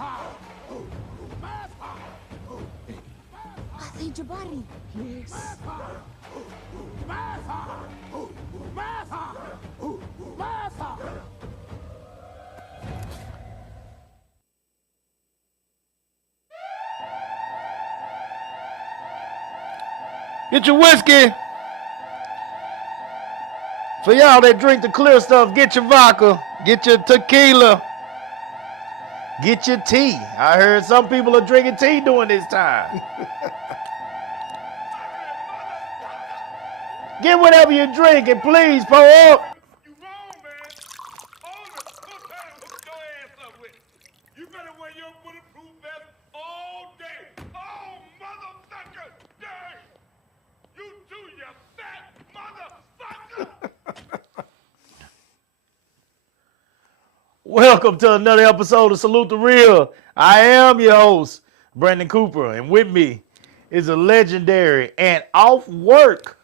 Ate Jabari. Yes. Get your whiskey. For y'all that drink the clear stuff, get your vodka, get your tequila, get your tea. I heard some people are drinking tea during this time. Get whatever you drink and please pour up. You wrong, man. Hold it. Don't try to hook your ass up with. You better wear your bulletproof vest all day. Oh, motherfucker, day. You too, you fat motherfucker. Welcome to another episode of Salute the Real. I am your host, Brandon Cooper, and with me is a legendary and off work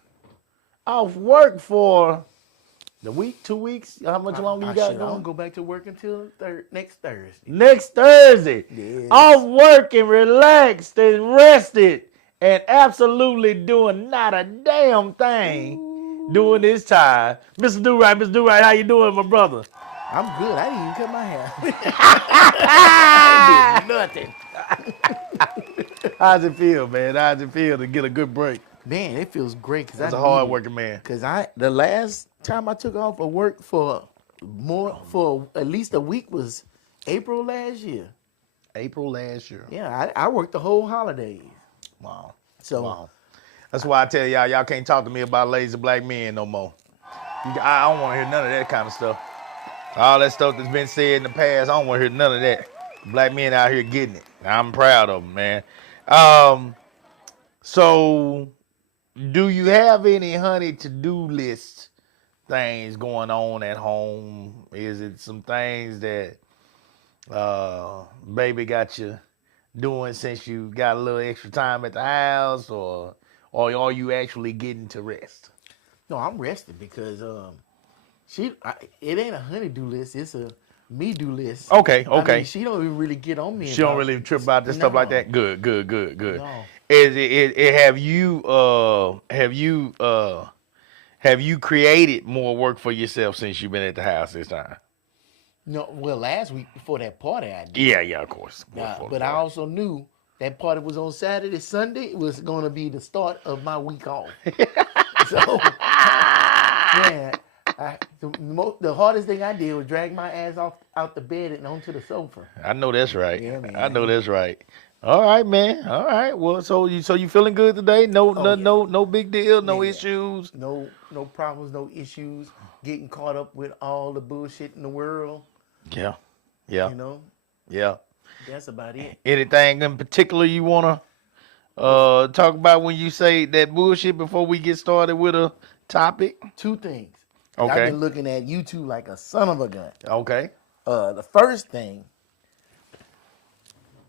for the week, 2 weeks. How much longer you got I going? don't go back to work until next Thursday. Next Thursday. Yes. Off work and relaxed and rested and absolutely doing not a damn thing during this time. Mr. Do-Right, how you doing, my brother? I'm good. I didn't even cut my hair. I did nothing. How's it feel, man? How's it feel to get a good break? Man, it feels great because As a hard working man. Because the last time I took off of work for at least a week was April last year. April last year. Yeah, I worked the whole holidays. Wow. So Wow. That's why I tell y'all can't talk to me about lazy black men no more. I don't want to hear none of that kind of stuff. All that stuff that's been said in the past, I don't want to hear none of that. Black men out here getting it. I'm proud of them, man. So, do you have any honey to-do list things going on at home? Is it some things that baby got you doing since you got a little extra time at the house, or are you actually getting to rest? no, I'm resting because it ain't a honey-do list. It's a me-do list. Okay. I mean, she don't even really get on me. She don't really trip about this stuff like No. that. Good. No. Have you created more work for yourself since you've been at the house this time? No, well, last week before that party I did. Yeah, of course. But I also knew that party was on Saturday. Sunday was going to be the start of my week off. So, man, the hardest thing I did was drag my ass out the bed and onto the sofa. I know that's right. Yeah, man. I know that's right. All right, man. All right. Well, so you feeling good today? No big deal. No Yeah. issues. No problems, no issues. Getting caught up with all the bullshit in the world. Yeah. You know, Yeah. that's about it. Anything in particular you wanna talk about when you say that bullshit before we get started with a topic? Two things. Okay. I've been looking at YouTube like a son of a gun. Okay. The first thing.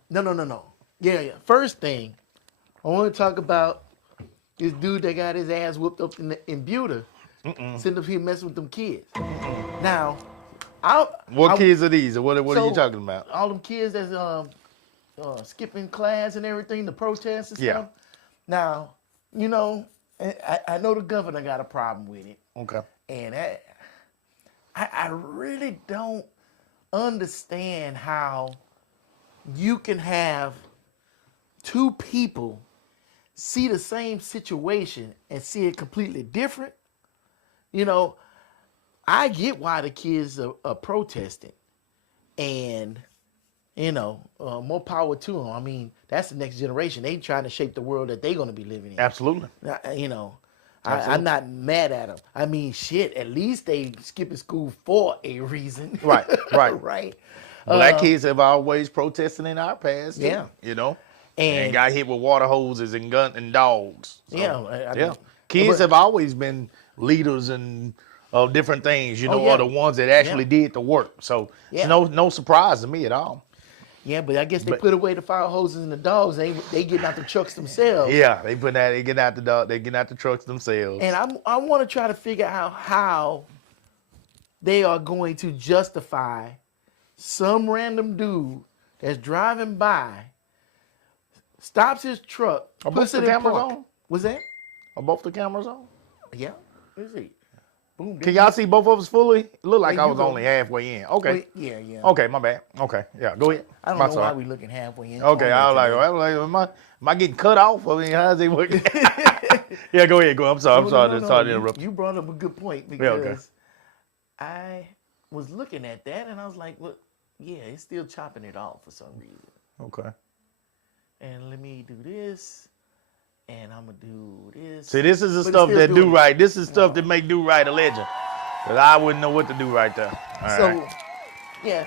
No. Yeah. First thing, I want to talk about this dude that got his ass whooped up in Buda, sitting up here messing with them kids. Now, What kids are these? Or what are you talking about? All them kids that's skipping class and everything, the protests and Yeah. stuff. Now, you know, I know the governor got a problem with it. Okay. And I really don't understand how you can have two people see the same situation and see it completely different. You know, I get why the kids are protesting. And, you know, more power to them. I mean, that's the next generation. They trying to shape the world that they're going to be living in. Absolutely. You know, I'm not mad at them. I mean, shit, at least they skipping school for a reason. Right. Right. Black kids have always protested in our past. Too, Yeah. You know, And got hit with water hoses and gun and dogs. So, yeah, I mean, Kids but- have always been leaders and of different things. You know, yeah. are the ones that actually did the work. So Yeah. it's no surprise to me at all. Yeah, but I guess they put away the fire hoses and the dogs. They getting out the trucks themselves. Yeah, they get out the dog. They get out the trucks themselves. And I want to try to figure out how they are going to justify some random dude that's driving by, stops his truck, Are puts both it the in cameras park. on? What's that? Are both the cameras on? Yeah. Let's see. Boom. Can y'all see both of us fully? It looked like Yeah, I you was go. only halfway in. Okay. Wait, yeah. Okay, my bad. Okay, yeah, go ahead. I don't My know sorry. why we looking halfway in. Okay, I was like, am I getting cut off? I mean, how's it working? Yeah, go ahead, go. I'm sorry. No. Sorry to interrupt. You brought up a good point Yeah, okay. because I was looking at that and I was like, well, yeah, it's still chopping it off for some reason. Okay. And let me do this, and I'm gonna do this. See, this is the But it's stuff still that doing do it. right. This is stuff that make do right a legend. Cause I wouldn't know what to do right there. All So, right. yeah,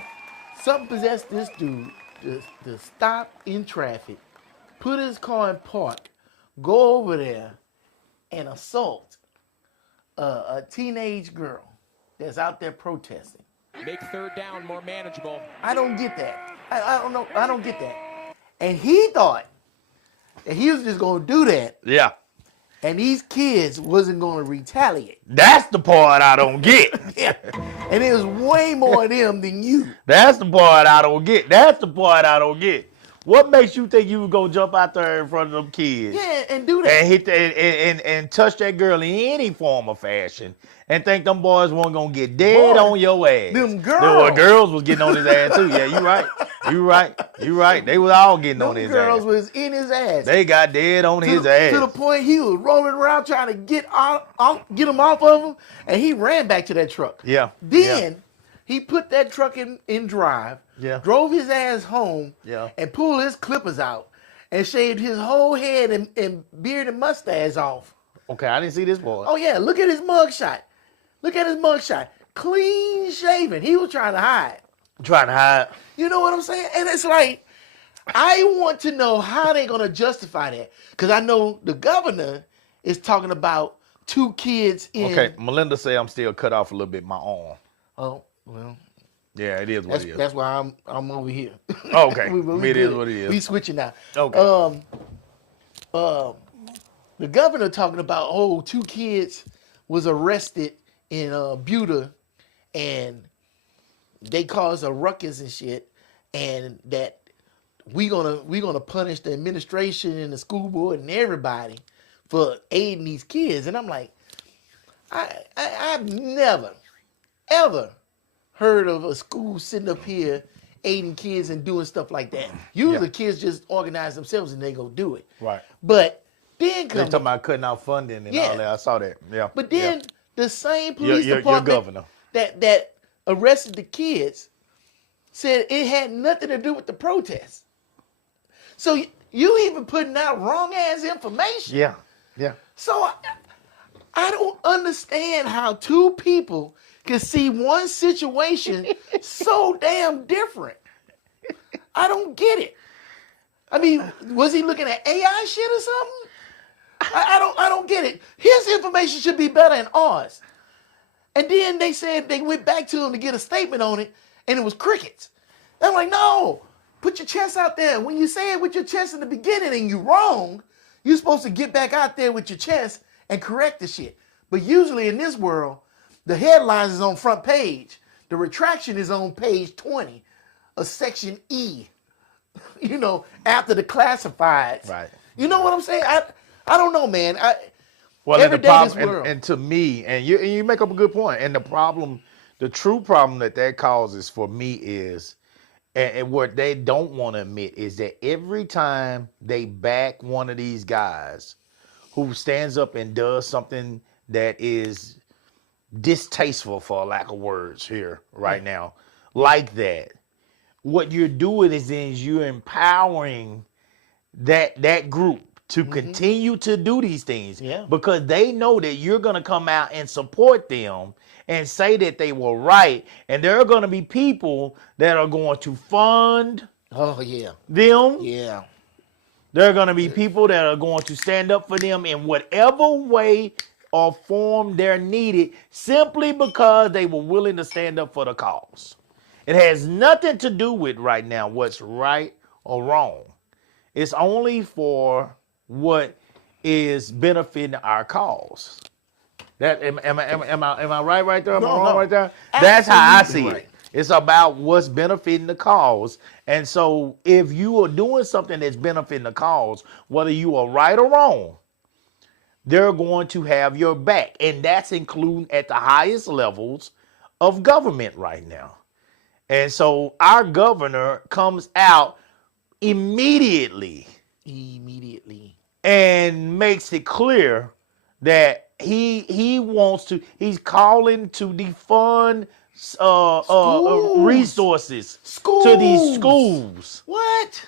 something possessed this dude to stop in traffic, put his car in park, go over there, and assault a teenage girl that's out there protesting. Make third down more manageable. I don't get that. I don't know. I don't get that. And he thought that he was just gonna do that, Yeah. and these kids wasn't gonna retaliate. That's the part I don't get. Yeah. And there's way more of them than you. That's the part I don't get. That's the part I don't get. What makes you think you was gonna jump out there in front of them kids Yeah, and do that. and hit and touch that girl in any form or fashion and think them boys weren't gonna get dead Boy, on your ass? them The girls was getting on his ass too. Yeah, you right. You right. They was all getting on Them his girls ass. was in his ass. They got dead on his ass. To the point he was rolling around trying to get him off of him, and he ran back to that truck. Yeah. Then he put that truck in drive, Yeah. drove his ass home, Yeah. and pulled his clippers out and shaved his whole head and beard and mustache off. Okay, I didn't see this boy. Oh yeah, look at his mugshot. Look at his mugshot. Clean shaven. He was trying to hide. Trying to hide. You know what I'm saying? And it's like, I want to know how they're going to justify that. Because I know the governor is talking about 2 kids in. Okay, Melinda say I'm still cut off a little bit my arm. Oh, well, Yeah, it is what it is. that's why I'm over here. Oh, okay. We It is good. what it is. We switching now. Okay. The governor talking about, 2 kids was arrested in Buda, and they caused a ruckus and shit, and that we gonna punish the administration and the school board and everybody for aiding these kids. And I'm like, I've never ever heard of a school sitting up here aiding kids and doing stuff like that. Usually Yeah. kids just organize themselves and they go do it. Right. But then They come talking about cutting out funding and Yeah. all that. I saw that. Yeah. but then yeah. the same police your department governor. that arrested the kids said it had nothing to do with the protests. So you even putting out wrong ass information. Yeah. Yeah. So I don't understand how 2 people can see one situation so damn different. I don't get it. I mean, was he looking at AI shit or something? I don't get it. His information should be better than ours. And then they said they went back to him to get a statement on it, and it was crickets. I'm like, no, put your chest out there. When you say it with your chest in the beginning and you're wrong, you're supposed to get back out there with your chest and correct the shit. But usually in this world, the headlines is on front page. The retraction is on page 20 of section E. You know, after the classifieds. Right. You know what I'm saying? I don't know, man. Well, Every and the day this problem, world. and to me, and you make up a good point. And the true problem that causes for me is, and what they don't want to admit is that every time they back one of these guys who stands up and does something that is distasteful, for lack of words here right now, like that, what you're doing is you're empowering that group to continue to do these things. Yeah. Because they know that you're going to come out and support them and say that they were right. And there are going to be people that are going to fund Oh, yeah. them. Yeah. There are going to be people that are going to stand up for them in whatever way or form they're needed, simply because they were willing to stand up for the cause. It has nothing to do with right now what's right or wrong. It's only for what is benefiting our cause. That am I right there? Am I wrong right there? That's how I see Absolutely it. It's about what's benefiting the cause. And so if you are doing something that's benefiting the cause, whether you are right or wrong, they're going to have your back. And that's including at the highest levels of government right now. And so our governor comes out immediately and makes it clear that he's calling to defund resources to these schools What?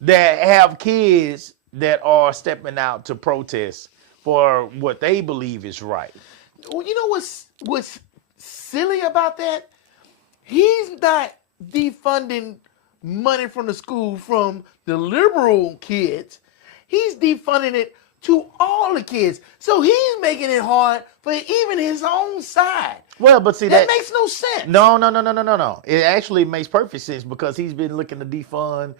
that have kids that are stepping out to protest for what they believe is right. Well, you know what's silly about that? He's not defunding money from the school from the liberal kids. He's defunding it to all the kids. So he's making it hard for even his own side. Well, but see That makes no sense. No. It actually makes perfect sense because he's been looking to defund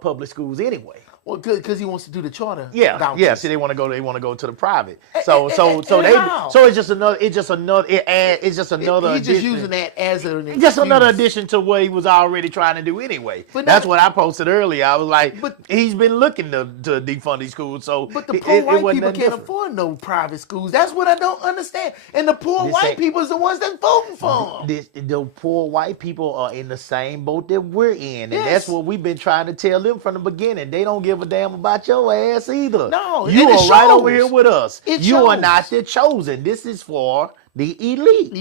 public schools anyway. Well, because he wants to do the charter. Yeah. vouchers. See, they want to go to the private. How? It's just another. He's just addition. using that as an excuse. Just another addition to what he was already trying to do anyway. But that's not- what I posted earlier. I was like, But- he's been looking to defund these schools. So, But the it poor white wasn't people nothing can't different. afford no private schools. That's what I don't understand. And the poor This white ain't- people is the ones that's voting for him. The poor white people are in the same boat that we're in, and Yes. that's what we've been trying to tell them from the beginning. They don't give a damn about your ass either. No, you and it are right over shows. here with us. It You are shows. not the chosen. This is for the elite.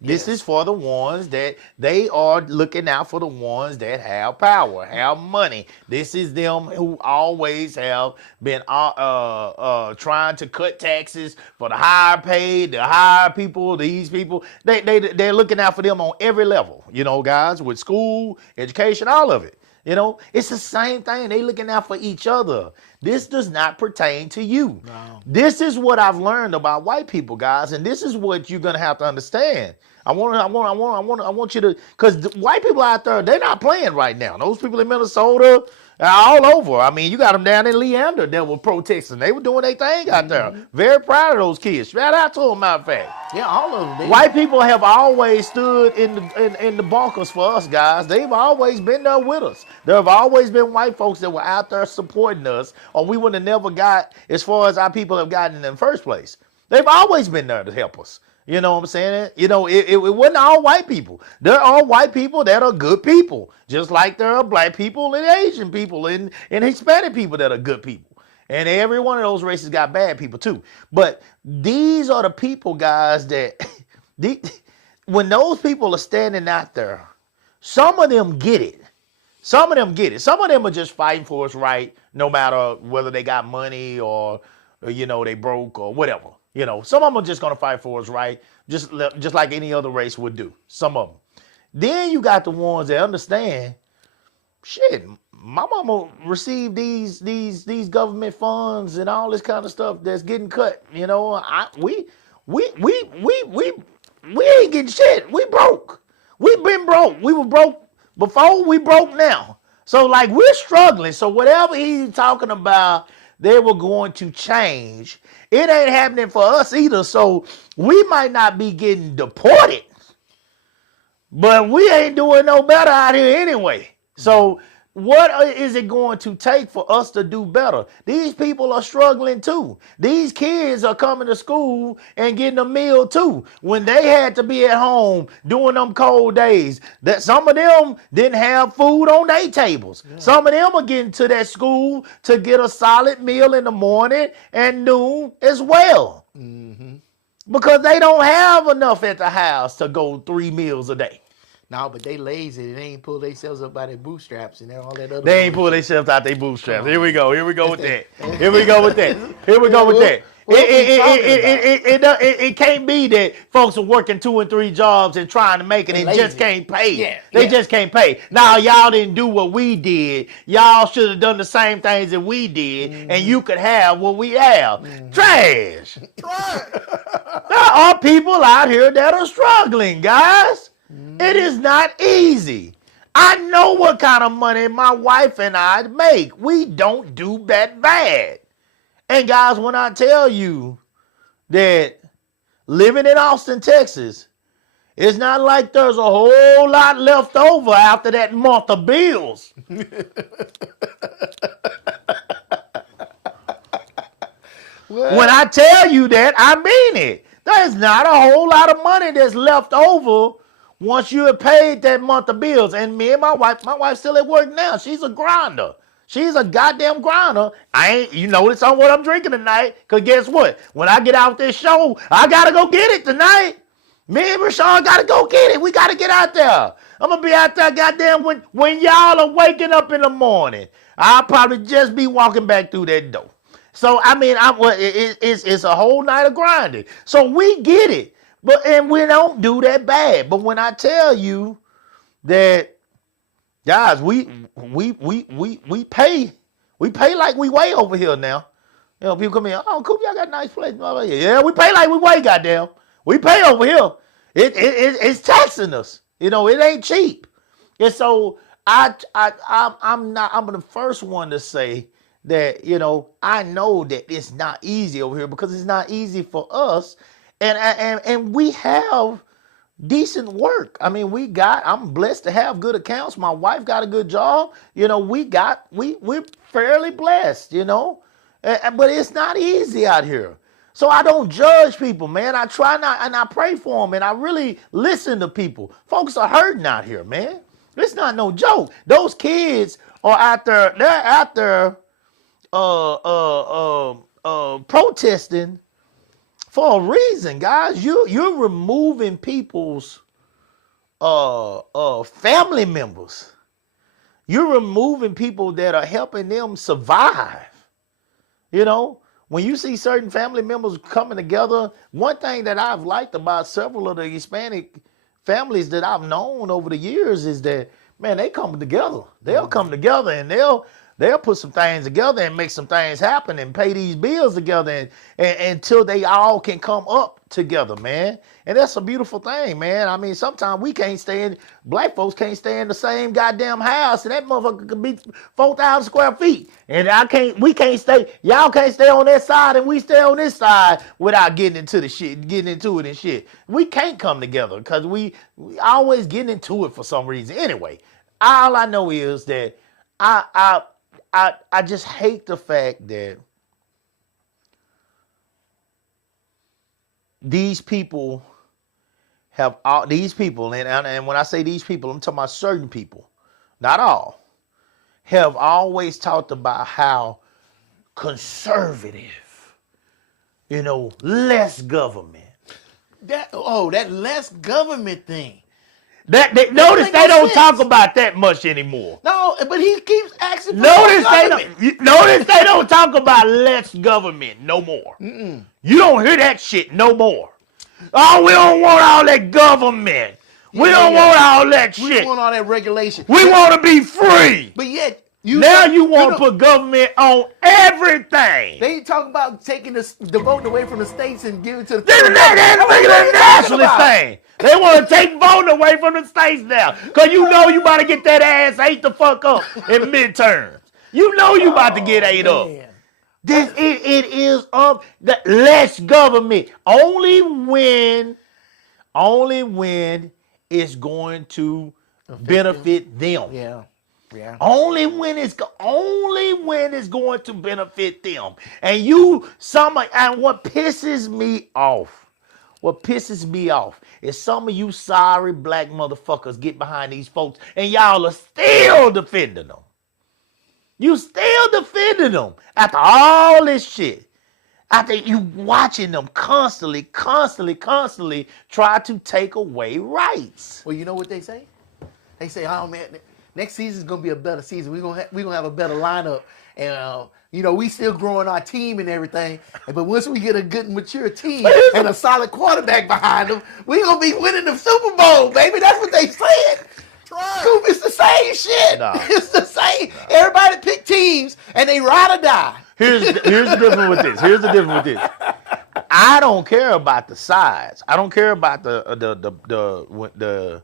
This yes. is for the ones that they are looking out for, the ones that have power, have money. This is them who always have been trying to cut taxes for the higher paid, the higher people, these people. They're looking out for them on every level, guys, with school, education, all of it. It's the same thing. They looking out for each other. This does not pertain to you. No. This is what I've learned about white people, guys, and this is what you're gonna have to understand. I want you to, because white people out there, they're not playing right now. Those people in Minnesota, all over. I mean, you got them down in Leander that were protesting. They were doing their thing out there. Very proud of those kids. Shout out to them, matter of fact. Yeah, all of them. White people have always stood in the bunkers for us, guys. They've always been there with us. There have always been white folks that were out there supporting us, or we would have never got as far as our people have gotten in the first place. They've always been there to help us. You know what I'm saying? It wasn't all white people. There are white people that are good people, just like there are black people and Asian people and Hispanic people that are good people. And every one of those races got bad people too. But these are the people, guys, that when those people are standing out there, some of them get it. Some of them get it. Some of them are just fighting for what's right, no matter whether they got money or they broke or whatever. Some of them are just going to fight for what's right, just like any other race would do. Some of them. Then you got the ones that understand, shit, my mama received these government funds and all this kind of stuff that's getting cut. We ain't getting shit. We broke. We've been broke. We were broke before, we broke now. So like we're struggling. So whatever he's talking about, they were going to change. It ain't happening for us either. So we might not be getting deported, but we ain't doing no better out here anyway. So what is it going to take for us to do better? These people are struggling too. These kids are coming to school and getting a meal too. When they had to be at home during them cold days, that some of them didn't have food on their tables. Yeah. Some of them are getting to that school to get a solid meal in the morning and noon as well. Mm-hmm. Because they don't have enough at the house to go 3 meals a day. No, but they lazy. They ain't pull themselves up by their bootstraps and all that other. They ain't pull themselves out their bootstraps. Here we go with that. Here we go with that. It can't be that folks are working 2 and 3 jobs and trying to make it and just can't pay. Yeah, they just can't pay. Now y'all didn't do what we did. Y'all should have done the same things that we did, and you could have what we have. Trash. There are people out here that are struggling, guys. It is not easy. I know what kind of money my wife and I make. We don't do that bad. And guys, when I tell you that living in Austin, Texas It's not like there's a whole lot left over after that month of bills. When I tell you that, I mean it. There's not a whole lot of money that's left over once you have paid that month of bills. And me and my wife's still at work now. She's a grinder. She's a goddamn grinder. You notice on what I'm drinking tonight, because guess what? When I get out this show, I got to go get it tonight. Me and Rashawn got to go get it. We got to get out there. I'm going to be out there goddamn when y'all are waking up in the morning. I'll probably just be walking back through that door. So, I mean, it's a whole night of grinding. So we get it. And we don't do that bad. But when I tell you that, guys, we pay like we way over here now. You know, people come in, oh, Coop, y'all got a nice place. Yeah, we pay like we way, goddamn. We pay over here. It's taxing us. You know, it ain't cheap. And so I'm the first one to say that, you know, I know that it's not easy over here because it's not easy for us. And we have decent work. I mean, I'm blessed to have good accounts. My wife got a good job. You know, we're fairly blessed, you know, but it's not easy out here. So I don't judge people, man. I try not, and I pray for them, and I really listen to people. Folks are hurting out here, man. It's not no joke. Those kids are out there, they're out there protesting for a reason, guys. You're removing people's family members. You're removing people that are helping them survive. You know, when you see certain family members coming together, one thing that I've liked about several of the Hispanic families that I've known over the years is that, man, they come together. They'll come together and they'll put some things together and make some things happen and pay these bills together and until they all can come up together, man. And that's a beautiful thing, man. I mean, sometimes black folks can't stay in the same goddamn house, and that motherfucker could be 4,000 square feet. And y'all can't stay on that side and we stay on this side without getting into it and shit. We can't come together because we always getting into it for some reason. Anyway, all I know is that I just hate the fact that these people, and when I say these people, I'm talking about certain people, not all, have always talked about how conservative, you know, less government. That less government thing. Notice they don't talk about that much anymore. No, but he keeps asking for Notice they don't talk about less government no more. Mm-mm. You don't hear that shit no more. Oh, we don't want all that government. We don't want all that shit. We don't want all that regulation. We want to be free. But yet, you want to put government on everything. They talk about taking the vote away from the states and giving it to the nationalist thing. They want to take voting away from the states now. Because you know you about to get that ass ate the fuck up in midterms. You know you about to get ate up. It is the less government. Only when it's going to benefit them. Yeah. Only when it's going to benefit them. And what pisses me off is some of you sorry black motherfuckers get behind these folks and y'all are still defending them. You still defending them after all this shit. After you watching them constantly try to take away rights. Well, you know what they say? They say, oh man, next season's gonna be a better season. We're gonna have a better lineup. And you know, we still growing our team and everything. But once we get a good mature team and a solid quarterback behind them, we're gonna be winning the Super Bowl, baby. That's what they said. Scoop, it's the same shit. No. It's the same. No. Everybody pick teams and they ride or die. Here's the difference with this. I don't care about the sides. I don't care about the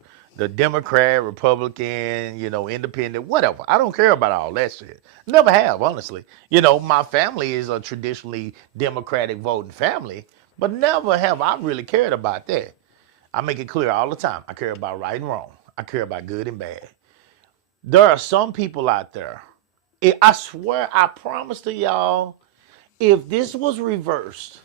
Democrat, Republican, you know, independent, whatever. I don't care about all that shit. Never have, honestly. You know, my family is a traditionally Democratic voting family, but never have I really cared about that. I make it clear all the time. I care about right and wrong. I care about good and bad. There are some people out there. I swear, I promise to y'all, if this was reversed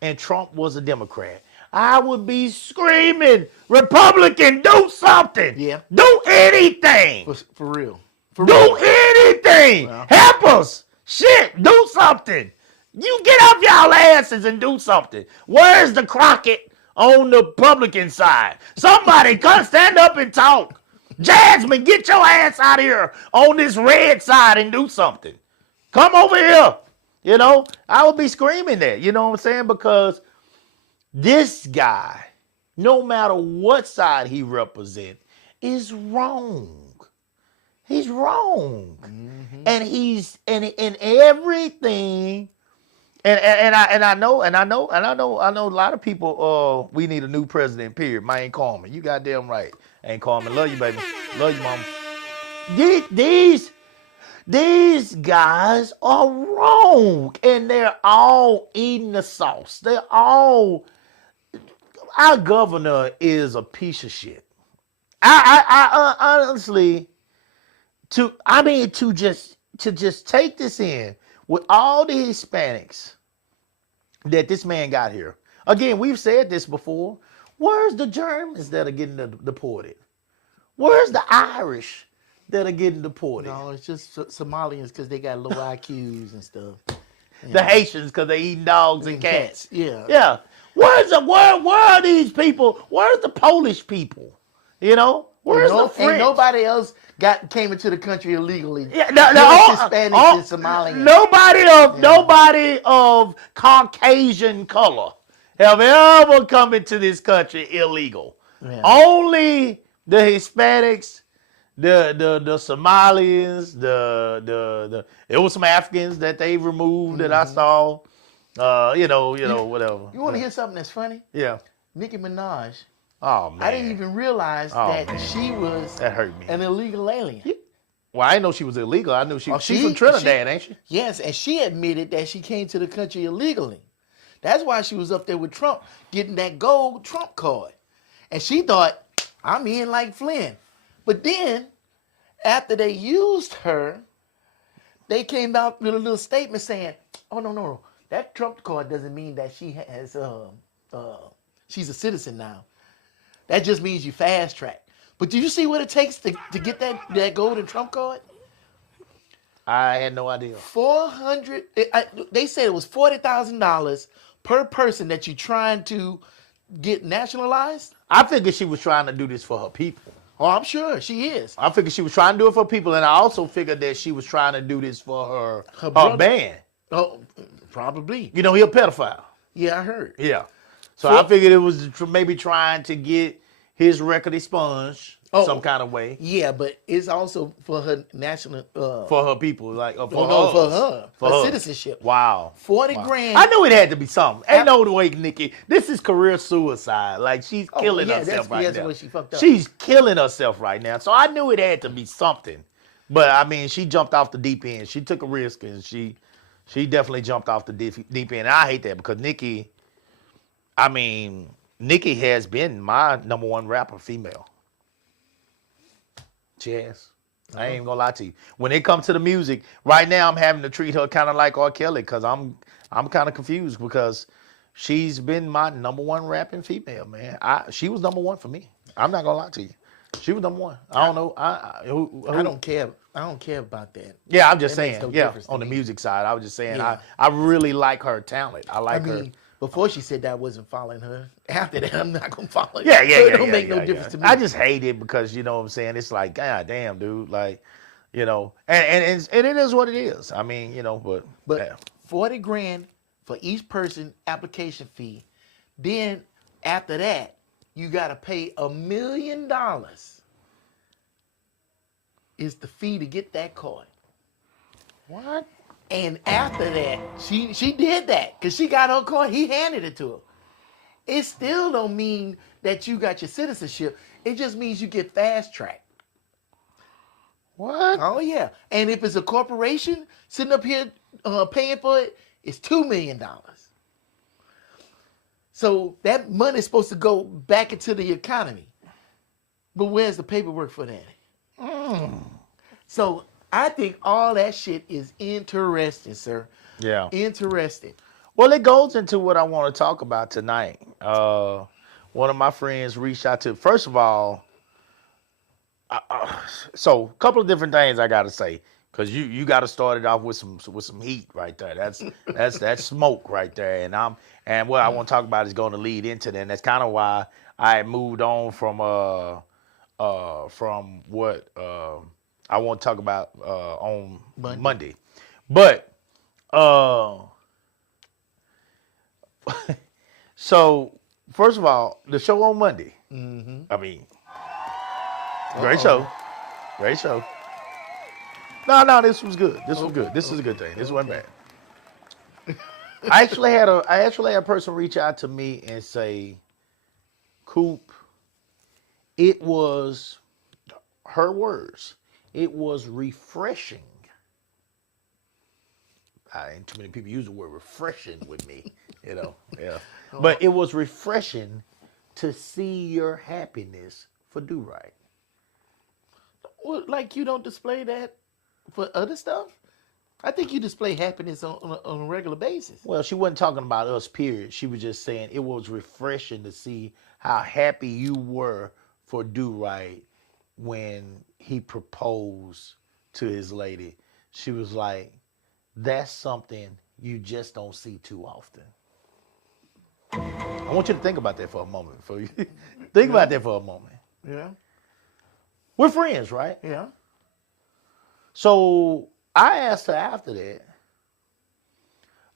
and Trump was a Democrat, I would be screaming, Republican, do something. Yeah. Do anything. For real. Do anything. Well. Help us. Shit, do something. You get off y'all asses and do something. Where's the Crockett on the Republican side? Somebody come stand up and talk. Jasmine, get your ass out of here on this red side and do something. Come over here. You know, I would be screaming that. You know what I'm saying? Because this guy, no matter what side he represents, is wrong. He's wrong. Mm-hmm. And he's in everything. And I know a lot of people, we need a new president, period. Man, ain't Carmen. You goddamn right. Ain't Carmen. Love you, baby. Love you, mama. These guys are wrong. And they're all eating the sauce. Our governor is a piece of shit. I honestly, to just take this in with all the Hispanics that this man got here. Again, we've said this before. Where's the Germans that are getting deported? Where's the Irish that are getting deported? No, it's just Somalians because they got low IQs and stuff. The Haitians because they eating dogs and cats. Yeah. Yeah. Where are these people? Where's the Polish people? You know? Where's the French? Ain't nobody else came into the country illegally. Yeah, Hispanics and Somalians. Nobody of Caucasian color have ever come into this country illegal. Yeah. Only the Hispanics, the Somalis, there was some Africans that they removed that I saw. Whatever. You want to hear something that's funny? Yeah. Nicki Minaj. Oh man. I didn't even realize that she was that hurt me. an illegal alien. Well, I didn't know she was illegal. I knew she's from Trinidad, ain't she? Yes, and she admitted that she came to the country illegally. That's why she was up there with Trump getting that gold Trump card. And she thought, I'm in like Flynn. But then, after they used her, they came out with a little statement saying, oh, no. That Trump card doesn't mean that she has, she's a citizen now. That just means you fast track. But do you see what it takes to get that golden Trump card? I had no idea. They said it was $40,000 per person that you're trying to get nationalized. I figured she was trying to do this for her people. Oh, I'm sure she is. I figured she was trying to do it for people, and I also figured that she was trying to do this for her band. Oh, probably. You know, he a pedophile. Yeah, I heard. Yeah. So I figured it was maybe trying to get his record expunged some kind of way. Yeah, but it's also for her national... for her people, like for her citizenship. Wow. 40 grand. I knew it had to be something. Ain't no way, Nikki. This is career suicide. Like, she's killing yeah, herself right that's now. what she fucked up. She's killing herself right now. So I knew it had to be something. But, I mean, she jumped off the deep end. She took a risk, and she definitely jumped off the deep end. And I hate that because Nikki has been my number one rapper female. She has. I ain't even gonna lie to you. When it comes to the music, right now I'm having to treat her kind of like R. Kelly because I'm kind of confused because she's been my number one rapping female, man. She was number one for me. I'm not gonna lie to you. She was number one. I don't know. I don't care. I don't care about that. Yeah, I'm just saying. No On the music side, I was just saying. Yeah. I really like her talent. I like her. Before she said that I wasn't following her. After that, I'm not gonna follow her. Yeah. It don't make no difference to me. I just hate it because you know what I'm saying. It's like, God damn, dude. Like, you know, and it is what it is. I mean, you know, but yeah. 40 grand for each person application fee. Then after that, you gotta pay $1 million. Is the fee to get that card. What? And after that, she did that because she got her card. He handed it to her. It still don't mean that you got your citizenship. It just means you get fast track. What? Oh yeah. And if it's a corporation sitting up here paying for it, it's $2 million. So that money's supposed to go back into the economy. But where's the paperwork for that? So I think all that shit is interesting, sir. Yeah. Interesting. Well, it goes into what I want to talk about tonight. One of my friends reached out to. First of all, so a couple of different things I got to say, because you got to start it off with some heat right there. That's smoke right there, and what I want to talk about is going to lead into that. And that's kind of why I moved on from what I want to talk about on Monday. But so first of all, the show on Monday. I mean, great show. Great show. No, this was good. This was good. This is a good thing. This wasn't bad. I actually had a person reach out to me and say, Coop, it was her words. It was refreshing. Ain't too many people use the word refreshing with me, Yeah. But it was refreshing to see your happiness for Do Right. Well, like you don't display that for other stuff? I think you display happiness on a regular basis. Well, she wasn't talking about us, period. She was just saying it was refreshing to see how happy you were for Do Right when he proposed to his lady. She was like, that's something you just don't see too often. I want you to think about that for a moment. Think about that for a moment. Yeah. We're friends, right? Yeah. So I asked her after that.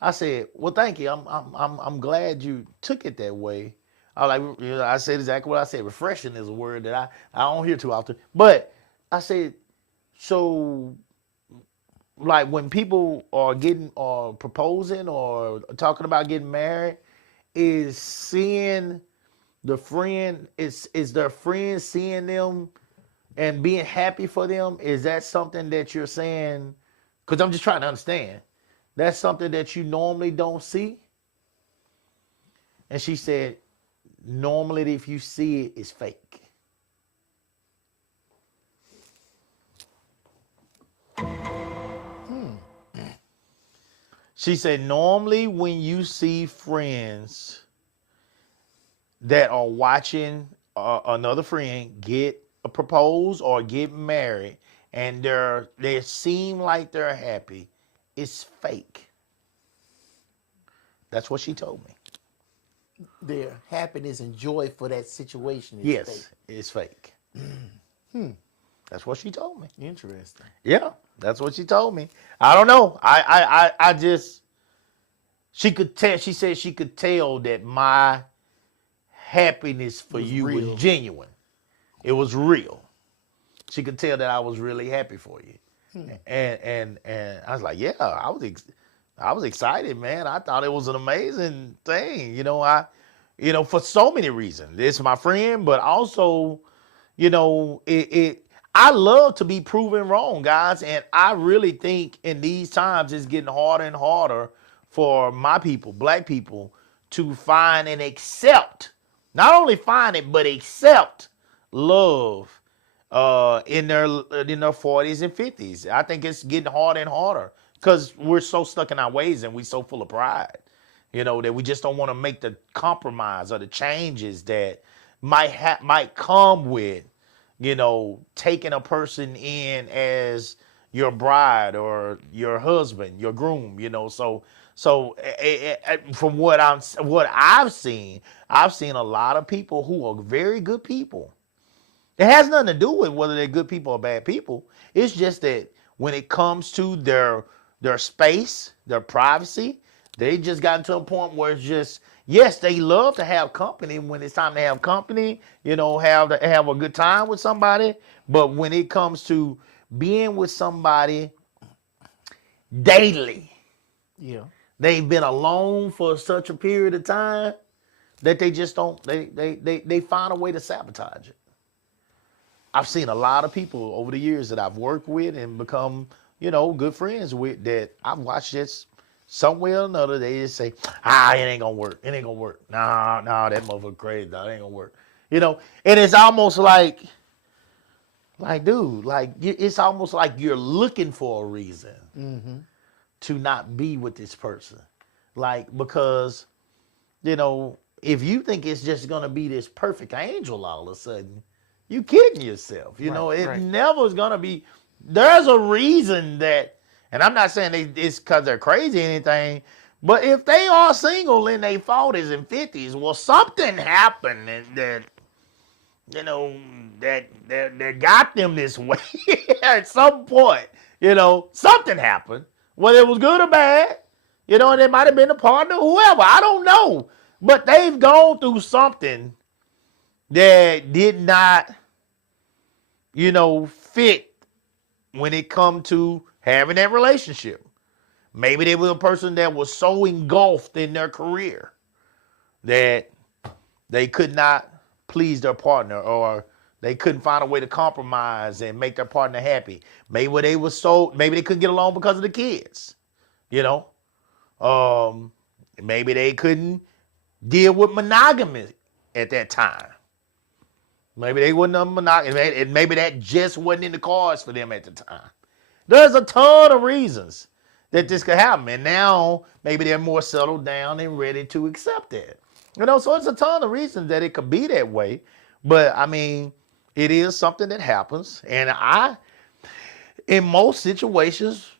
I said, "Well, thank you. I'm glad you took it that way." I was like, I said exactly what I said. Refreshing is a word that I don't hear too often. But I said, so like when people are getting or proposing or talking about getting married, is seeing the friend is their friend seeing them and being happy for them, is that something that you're saying? Because I'm just trying to understand. That's something that you normally don't see? And she said, normally if you see it, it's fake. She said, normally when you see friends that are watching another friend get propose or get married and they seem like they're happy, it's fake. That's what she told me. Their happiness and joy for that situation is Yes, fake. it's fake. That's what she told me. Interesting. Yeah, that's what she told me. I don't know. I just, she could tell. She said she could tell that my happiness for you real. was genuine. It was real. She could tell that I was really happy for you. And I was like, yeah, I was excited, man. I thought it was an amazing thing. For so many reasons. It's my friend, but also, I love to be proven wrong, guys. And I really think in these times it's getting harder and harder for my people, black people, to find and accept, not only find it, but accept love in their 40s and 50s. I think it's getting harder and harder because we're so stuck in our ways and we're so full of pride, that we just don't want to make the compromise or the changes that might come with, taking a person in as your bride or your husband, your groom, So from what I've seen a lot of people who are very good people. It has nothing to do with whether they're good people or bad people. It's just that when it comes to their space, their privacy, they just gotten to a point where it's just, yes, they love to have company when it's time to have company, have a good time with somebody. But when it comes to being with somebody daily, Yeah. they've been alone for such a period of time that they just don't, they find a way to sabotage it. I've seen a lot of people over the years that I've worked with and become, good friends with that I've watched somewhere or another, they just say, it ain't gonna work. It ain't gonna work. Nah, that motherfucker crazy, dog. It ain't gonna work. And it's almost like, dude, it's almost like you're looking for a reason to not be with this person. Because, if you think it's just gonna be this perfect angel all of a sudden, you kidding yourself. It never is gonna be. There's a reason that, and I'm not saying it's because they're crazy or anything, but if they are single in their 40s and 50s, well, something happened that that got them this way at some point. Something happened, whether it was good or bad. And it might have been a partner, whoever. I don't know, but they've gone through something that did not, fit when it come to having that relationship. Maybe they were a person that was so engulfed in their career that they could not please their partner, or they couldn't find a way to compromise and make their partner happy. Maybe they couldn't get along because of the kids. Maybe they couldn't deal with monogamy at that time. Maybe they wasn't monogamous, and maybe that just wasn't in the cards for them at the time. There's a ton of reasons that this could happen, and now maybe they're more settled down and ready to accept that. So it's a ton of reasons that it could be that way. But I mean, it is something that happens, and in most situations,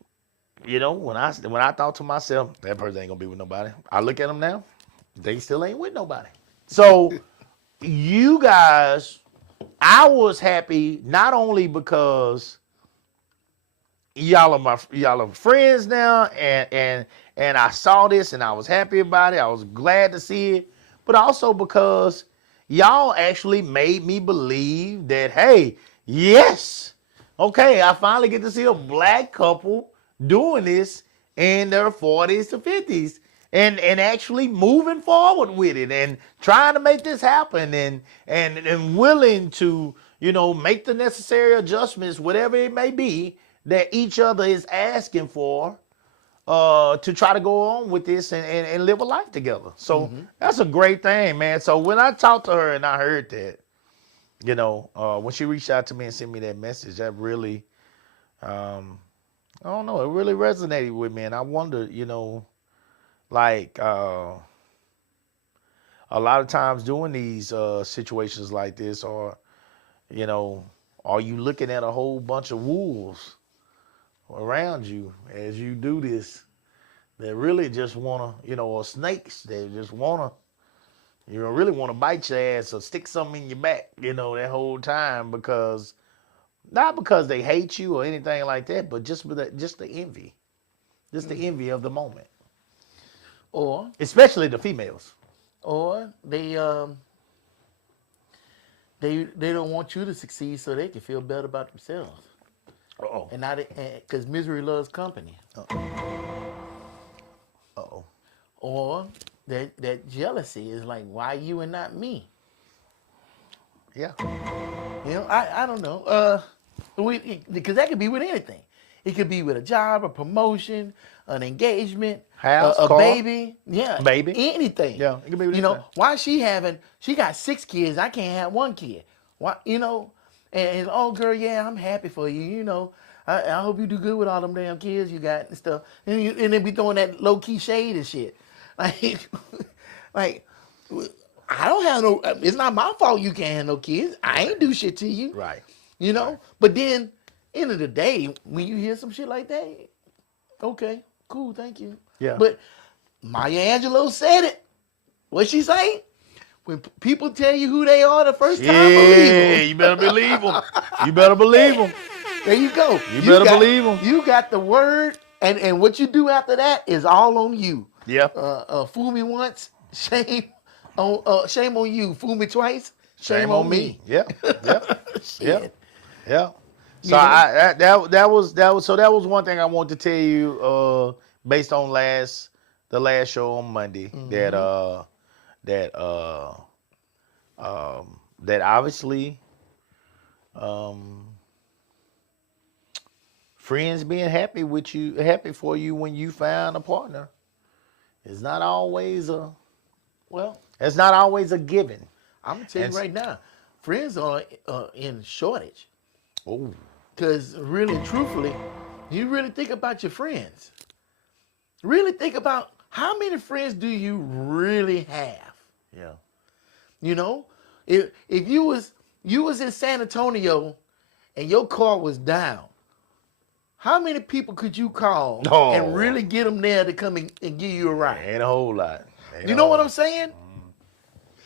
when I thought to myself, that person ain't gonna be with nobody, I look at them now, they still ain't with nobody. So you guys, I was happy not only because y'all are friends now, and I saw this and I was happy about it. I was glad to see it, but also because y'all actually made me believe that, hey, yes, okay, I finally get to see a black couple doing this in their 40s to 50s and actually moving forward with it and trying to make this happen and willing to, make the necessary adjustments, whatever it may be, that each other is asking for to try to go on with this and live a life together. So that's a great thing, man. So when I talked to her and I heard that, when she reached out to me and sent me that message, that really, I don't know, it really resonated with me. And I wonder, a lot of times doing these situations like this, or, are you looking at a whole bunch of wolves around you as you do this that really just want to, or snakes that just want to, really want to bite your ass or stick something in your back, that whole time, not because they hate you or anything like that, but just the envy. Just the envy of the moment. Or especially the females. Or they don't want you to succeed so they can feel better about themselves. Uh-oh. And not because misery loves company. Uh-oh. Or that jealousy is like, why you and not me? Yeah. I don't know. Because that could be with anything. It could be with a job, a promotion, an engagement, house, a car, baby, baby, anything. Yeah, it could be with anything. Why she got 6 kids, I can't have 1 kid. Why, and oh girl, yeah, I'm happy for you. I hope you do good with all them damn kids you got and stuff. And they be throwing that low key shade and shit. Like, I don't have no. It's not my fault you can't have no kids. I ain't do shit to you. Right. Right. But then, end of the day, when you hear some shit like that, okay, cool, thank you. Yeah. But Maya Angelou said it. What she say? When people tell you who they are the first time, believe them. You better believe them. You better believe them. There you go. You better believe them. You got the word, and what you do after that is all on you. Yeah. Fool me once, shame on you. Fool me twice, shame on me. Yeah. Shit. Yeah. So that was one thing I wanted to tell you based on the last show on Monday, that obviously friends being happy for you when you find a partner It's not always a. Well, It's not always a given. I'm gonna tell you right now, friends are in shortage. Oh, Because really, and truthfully, you really think about your friends. Really think about how many friends do you really have? yeah. You know, if you was in San Antonio and your car was down, how many people could you call Oh. and really get them there to come and give you a ride? Ain't a whole lot. You know what I'm saying?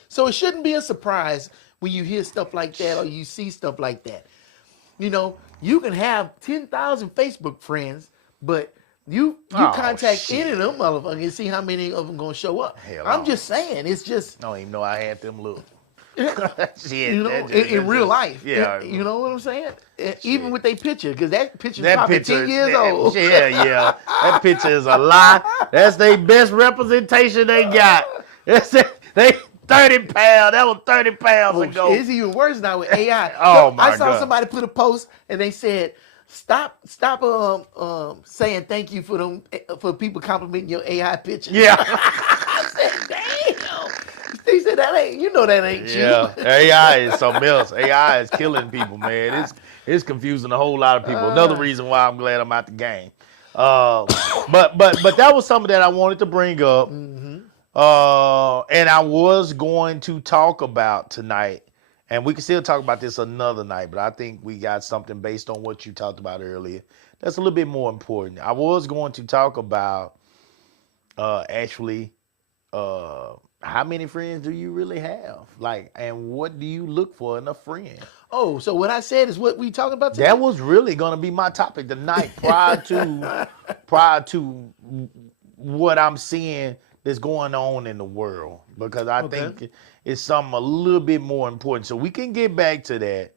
So it shouldn't be a surprise when you hear stuff like that or you see stuff like that. You know, you can have 10,000 Facebook friends, but you Oh, contact shit. any of them motherfuckers and see how many of them gonna show up. Hell I'm no. just saying, it's just I don't even know I had them look. Shit, you know, that just- in that real just- life. Yeah. You know what I'm saying? Even with their picture, because that picture's That probably picture, 10 years old. Yeah. That picture is a lie. That's their best representation they got. They 30 pounds. That was 30 pounds Oh, ago. it's even worse now with AI. Oh, So my I saw God. somebody put a post and they said, "Stop saying thank you for people complimenting your AI picture." Yeah. I said, "Damn." They said that ain't Yeah. you. AI is something else. AI is killing people, man. It's confusing a whole lot of people. Another reason why I'm glad I'm out the game. But that was something that I wanted to bring up. And I was going to talk about tonight, and we can still talk about this another night, but I think we got something based on what you talked about earlier that's a little bit more important. I was going to talk about how many friends do you really have? Like, and what do you look for in a friend? Oh, so what I said is what we talking about today? That was really going to be my topic tonight prior to what I'm seeing that's going on in the world, because I think it's something a little bit more important. So we can get back to that.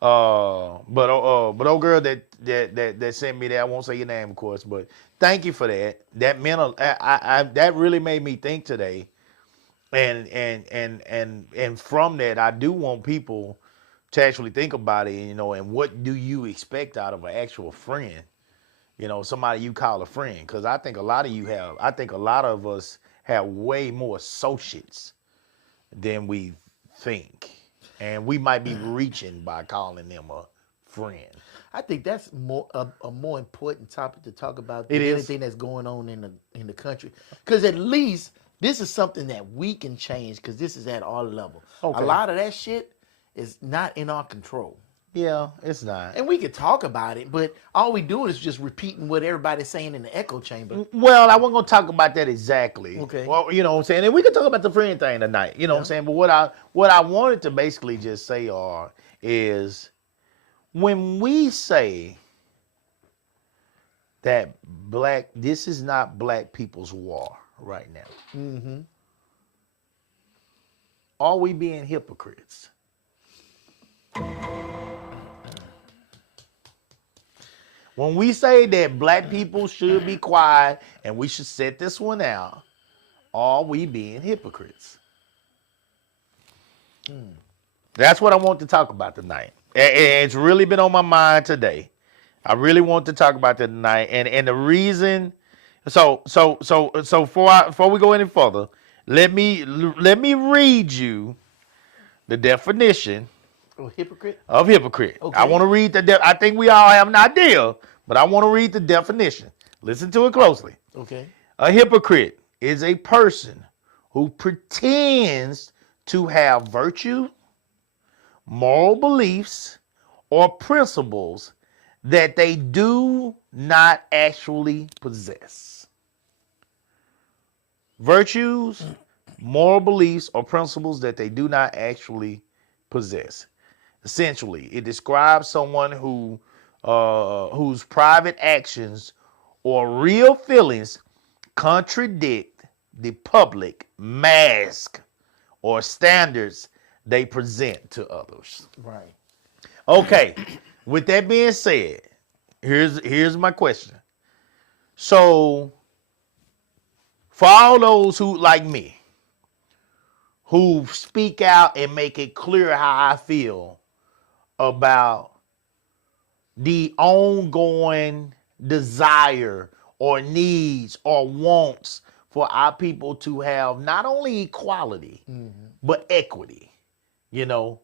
But old girl that sent me that, I won't say your name, of course, but thank you for that. That meant that really made me think today. And from that, I do want people to actually think about it, you know, and what do you expect out of an actual friend? You know, somebody you call a friend. Because I think a lot of us have way more associates than we think. And we might be reaching by calling them a friend. I think that's a more important topic to talk about than It is. anything that's going on in the country. Because at least this is something that we can change, because this is at our level. Okay. A lot of that shit is not in our control. Yeah, it's not. And we could talk about it, but all we doing is just repeating what everybody's saying in the echo chamber. Well, I wasn't going to talk about that exactly. Okay. Well, you know what I'm saying? And we can talk about the friend thing tonight. You know what I'm saying? But what I wanted to basically just say is when we say that this is not black people's war right now. Mm-hmm. Are we being hypocrites? When we say that black people should be quiet and we should set this one out, are we being hypocrites? That's what I want to talk about tonight. It's really been on my mind today. I really want to talk about that tonight. And the reason, so before we go any further, let me read you the definition Oh, hypocrite? of hypocrite. Okay. I want to read I think we all have an idea, but I want to read the definition. Listen to it closely. Okay. A hypocrite is a person who pretends to have virtue, moral beliefs, or principles that they do not actually possess. Virtues, moral beliefs, or principles that they do not actually possess. Essentially, it describes someone whose private actions or real feelings contradict the public mask or standards they present to others. Right. Okay, with that being said, here's my question. So, for all those who, like me, who speak out and make it clear how I feel about the ongoing desire or needs or wants for our people to have not only equality, but equity. You know,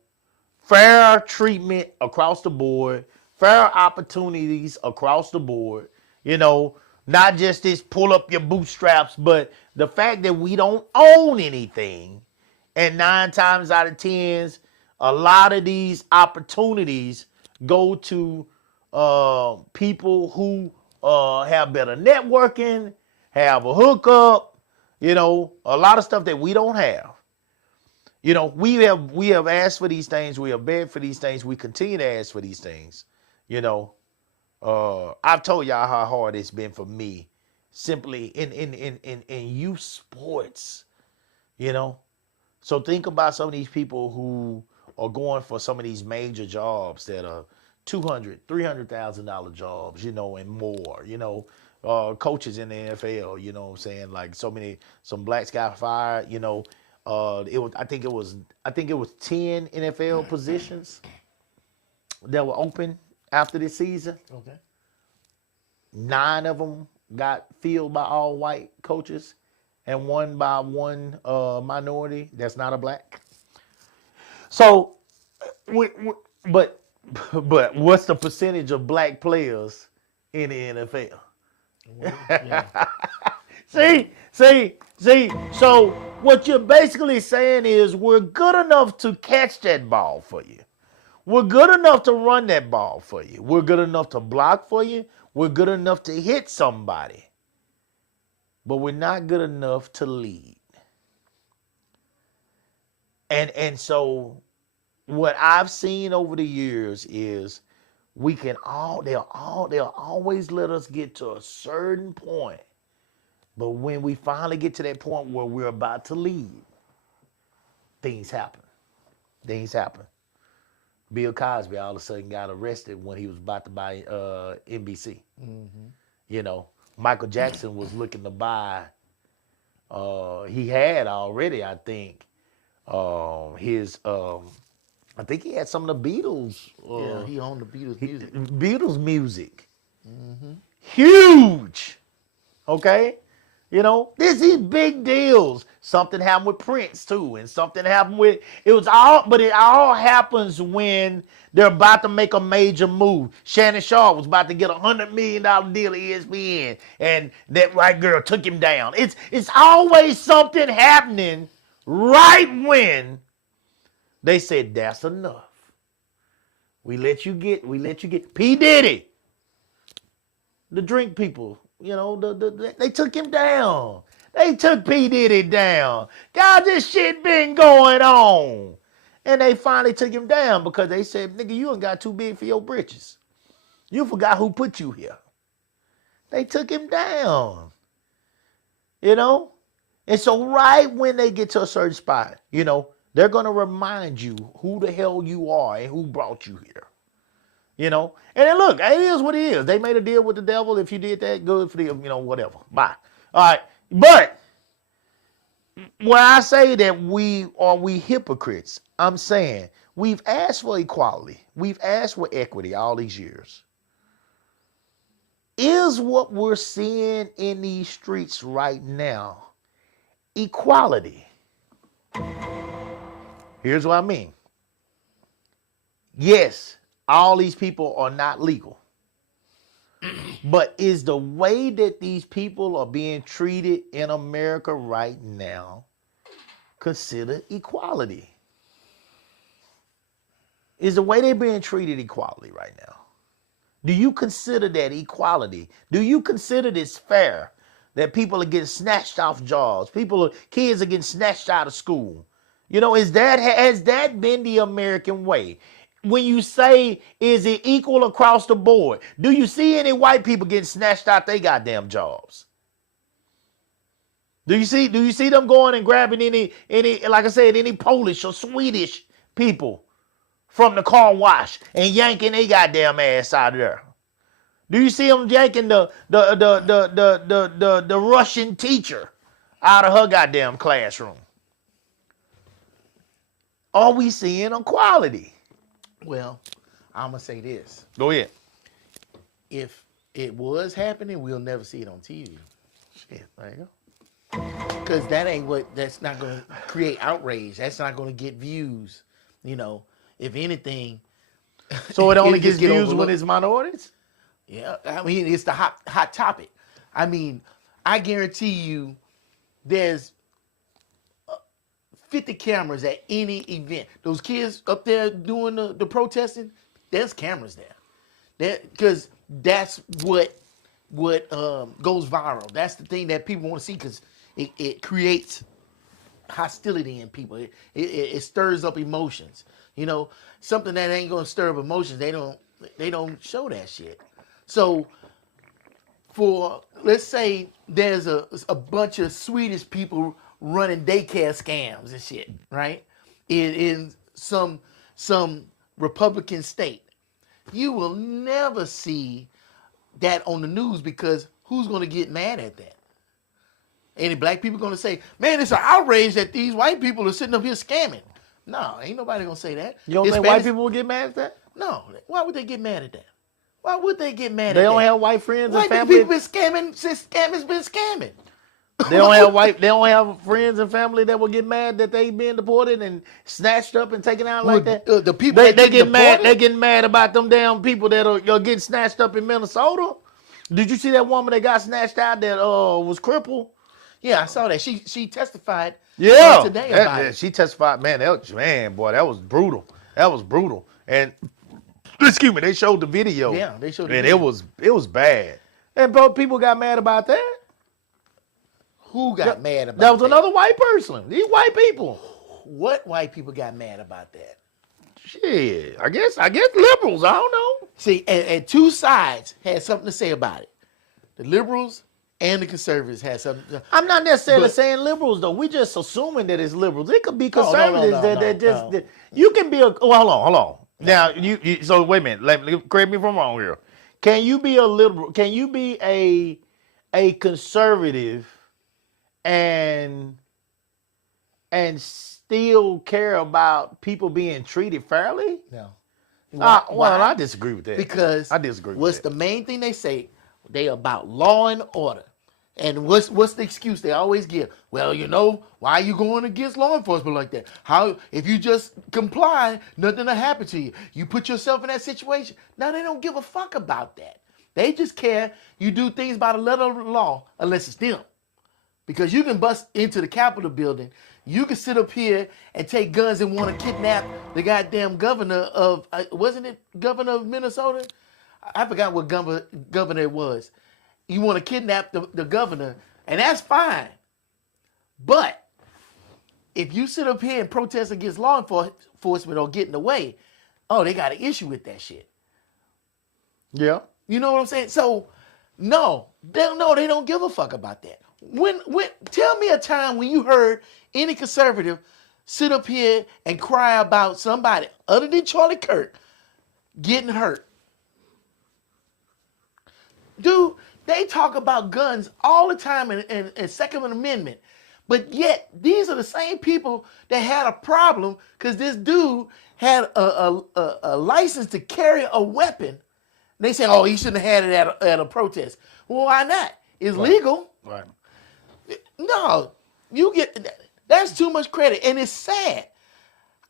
fair treatment across the board, fair opportunities across the board. You know, not just this pull up your bootstraps, but the fact that we don't own anything. And 9 times out of 10, a lot of these opportunities go to people who have better networking, have a hookup, you know, a lot of stuff that we don't have. You know, we have asked for these things, we have begged for these things, we continue to ask for these things. You know, I've told y'all how hard it's been for me, simply in youth sports. You know, so think about some of these people who are going for some of these major jobs that are $200,000, $300,000 jobs, you know, and more. You know, coaches in the NFL. You know what I'm saying? Like some blacks got fired. You know. I think it was 10 NFL positions that were open after this season. Okay. 9 of them got filled by all white coaches, and 1 by one minority that's not a black. So, but what's the percentage of black players in the NFL? Yeah. See. So what you're basically saying is we're good enough to catch that ball for you. We're good enough to run that ball for you. We're good enough to block for you. We're good enough to hit somebody. But we're not good enough to lead. And so what I've seen over the years is they'll always let us get to a certain point. But when we finally get to that point where we're about to lead, things happen. Bill Cosby all of a sudden got arrested when he was about to buy NBC. You know, Michael Jackson was looking to buy. He had already, I think, I think he had some of the Beatles. Yeah, he owned the Beatles music. Beatles music. Huge. Okay? You know, these big deals. Something happened with Prince too, and something happened with it all happens when they're about to make a major move. Shannon Sharp was about to get $100 million deal at ESPN, and that white girl took him down. It's always something happening right when they said that's enough. We let you get P. Diddy. The drink people. You know, they took him down. They took P. Diddy down. God, this shit been going on. And they finally took him down because they said, nigga, you ain't got too big for your britches. You forgot who put you here. They took him down. You know? And so right when they get to a certain spot, you know, they're going to remind you who the hell you are and who brought you here. You know, and then look, it is what it is. They made a deal with the devil. If you did that, good for them, you know, whatever. Bye. All right. But when I say that we hypocrites, I'm saying we've asked for equality. We've asked for equity all these years. Is what we're seeing in these streets right now equality? Here's what I mean. Yes. All these people are not legal. But is the way that these people are being treated in America right now considered equality? Is the way they're being treated equality right now? Do you consider that equality? Do you consider this fair? That people are getting snatched off jobs, kids are getting snatched out of school. You know, has that been the American way? When you say, is it equal across the board? Do you see any white people getting snatched out their goddamn jobs? Do you see them going and grabbing any, like I said, any Polish or Swedish people from the car wash and yanking their goddamn ass out of there? Do you see them yanking the Russian teacher out of her goddamn classroom? Are we seeing equality? Well, I'm going to say this. Go ahead. If it was happening, we'll never see it on TV. Shit, there you go. Because that's not going to create outrage. That's not going to get views. You know, if anything. So it only It'll gets just get views when overlooked. it's minorities? Yeah, I mean, it's the hot topic. I mean, I guarantee you there's 50 cameras at any event. Those kids up there doing the protesting, there's cameras there. Because that's what goes viral. That's the thing that people want to see because it creates hostility in people. It stirs up emotions. You know, something that ain't gonna stir up emotions, they don't show that shit. So for let's say there's a bunch of Swedish people running daycare scams and shit, right? In some Republican state. You will never see that on the news because who's gonna get mad at that? Any black people gonna say, man, it's an outrage that these white people are sitting up here scamming? No, ain't nobody gonna say that. You don't think white people will get mad at that? No. Why would they get mad at that? Why would they get mad They at don't that? have white friends and White family. people been scamming since scammers been scamming. They don't have friends and family that will get mad that they being deported and snatched up and taken out like that. The people They that get mad. deported? They getting mad about them damn people that are getting snatched up in Minnesota. Did you see that woman that got snatched out that was crippled? Yeah, I saw that. She testified Yeah, today about it. She testified. Man, boy, that was brutal. That was brutal. And excuse me, they showed the video. Yeah, they showed the and video. it was bad. And bro, people got mad about that. Who got mad about That was another white person. These white people. What white people got mad about that? Shit, I guess liberals. I don't know. See, and two sides had something to say about it. The liberals and the conservatives had something to I'm not necessarily But- saying liberals though. We just assuming that it's liberals. It could be No, no, conservatives no, that no, just. no. That, you can be a. Oh, hold on. Now you. So wait a minute. Let me correct me if I'm wrong here. Can you be a liberal? Can you be a conservative and still care about people being treated fairly? No. Well, Why? I disagree with that. Because I disagree with what's that. the main thing they say? They about law and order. And what's the excuse they always give? Well, you know, why are you going against law enforcement like that? How if you just comply, nothing will happen to you. You put yourself in that situation. Now they don't give a fuck about that. They just care you do things by the letter of the law unless it's them. Because you can bust into the Capitol building. You can sit up here and take guns and want to kidnap the goddamn governor of, wasn't it governor of Minnesota? I forgot what governor it was. You want to kidnap the governor, and that's fine. But if you sit up here and protest against law enforcement or getting away, oh, they got an issue with that shit. Yeah. You know what I'm saying? So, no, they don't give a fuck about that. When tell me a time when you heard any conservative sit up here and cry about somebody other than Charlie Kirk getting hurt. Dude, they talk about guns all the time in Second Amendment. But yet, these are the same people that had a problem because this dude had a license to carry a weapon. They say, oh, he shouldn't have had it at a protest. Well, why not? It's legal. Right. No, that's too much credit. And it's sad.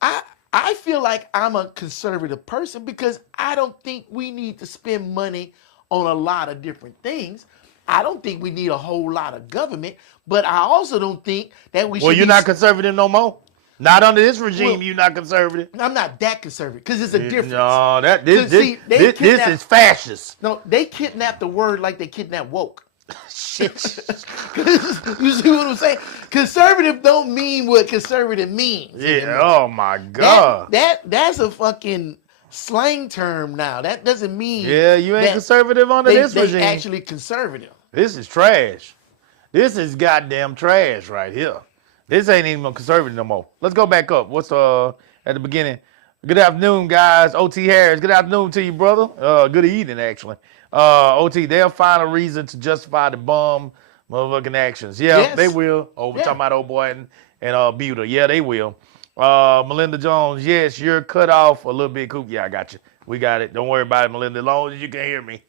I feel like I'm a conservative person because I don't think we need to spend money on a lot of different things. I don't think we need a whole lot of government, but I also don't think that we should. Well, you're not conservative no more. Not under this regime. Well, You're not conservative. I'm not that conservative because it's a difference. No, this See, they this kidnap- is fascist. No, they kidnap the word like they kidnap woke. Shit. You see what I'm saying? Conservative don't mean what conservative means. Yeah. Oh my God. That's a fucking slang term now. That doesn't mean. Yeah, you ain't that conservative under they, this they regime. actually conservative. This is trash. This is goddamn trash right here. This ain't even a conservative no more. Let's go back up. What's at the beginning? Good afternoon, guys. OT Harris. Good afternoon to you, brother. Good evening, actually. OT, they'll find a reason to justify the bum motherfucking actions. Yeah, Yes. they will. Oh, we're Yeah. talking about old boy and Buter. Yeah, they will. Melinda Jones, yes, you're cut off a little bit. Coop. Yeah, I got you. We got it. Don't worry about it, Melinda. As long as you can hear me.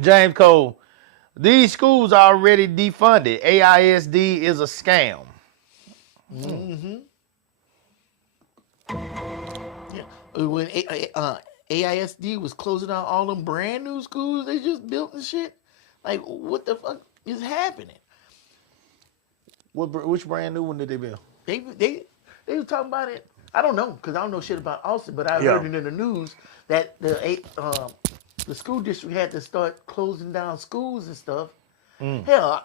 James Cole, These schools are already defunded. AISD is a scam. Yeah. When AISD was closing down all them brand new schools they just built and shit, like what the fuck is happening? Which brand new one did they build? They was talking about it. I don't know because I don't know shit about Austin, but I Yeah. heard it in the news that the school district had to start closing down schools and stuff. Hell,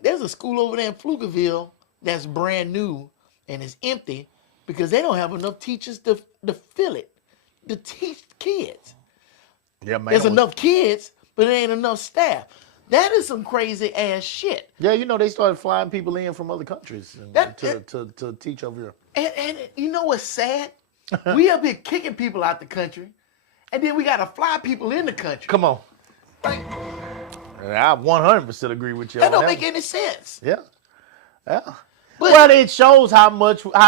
there's a school over there in Pflugerville that's brand new and it's empty because they don't have enough teachers to fill it, to teach kids. Yeah, man. There's enough kids, but there ain't enough staff. That is some crazy ass shit. Yeah, you know they started flying people in from other countries to teach over here. And you know what's sad? We have been kicking people out the country, and then we got to fly people in the country. Come on. Like, I 100% agree with you. that on don't that make one. any sense. Yeah. Yeah. But- Well, it shows how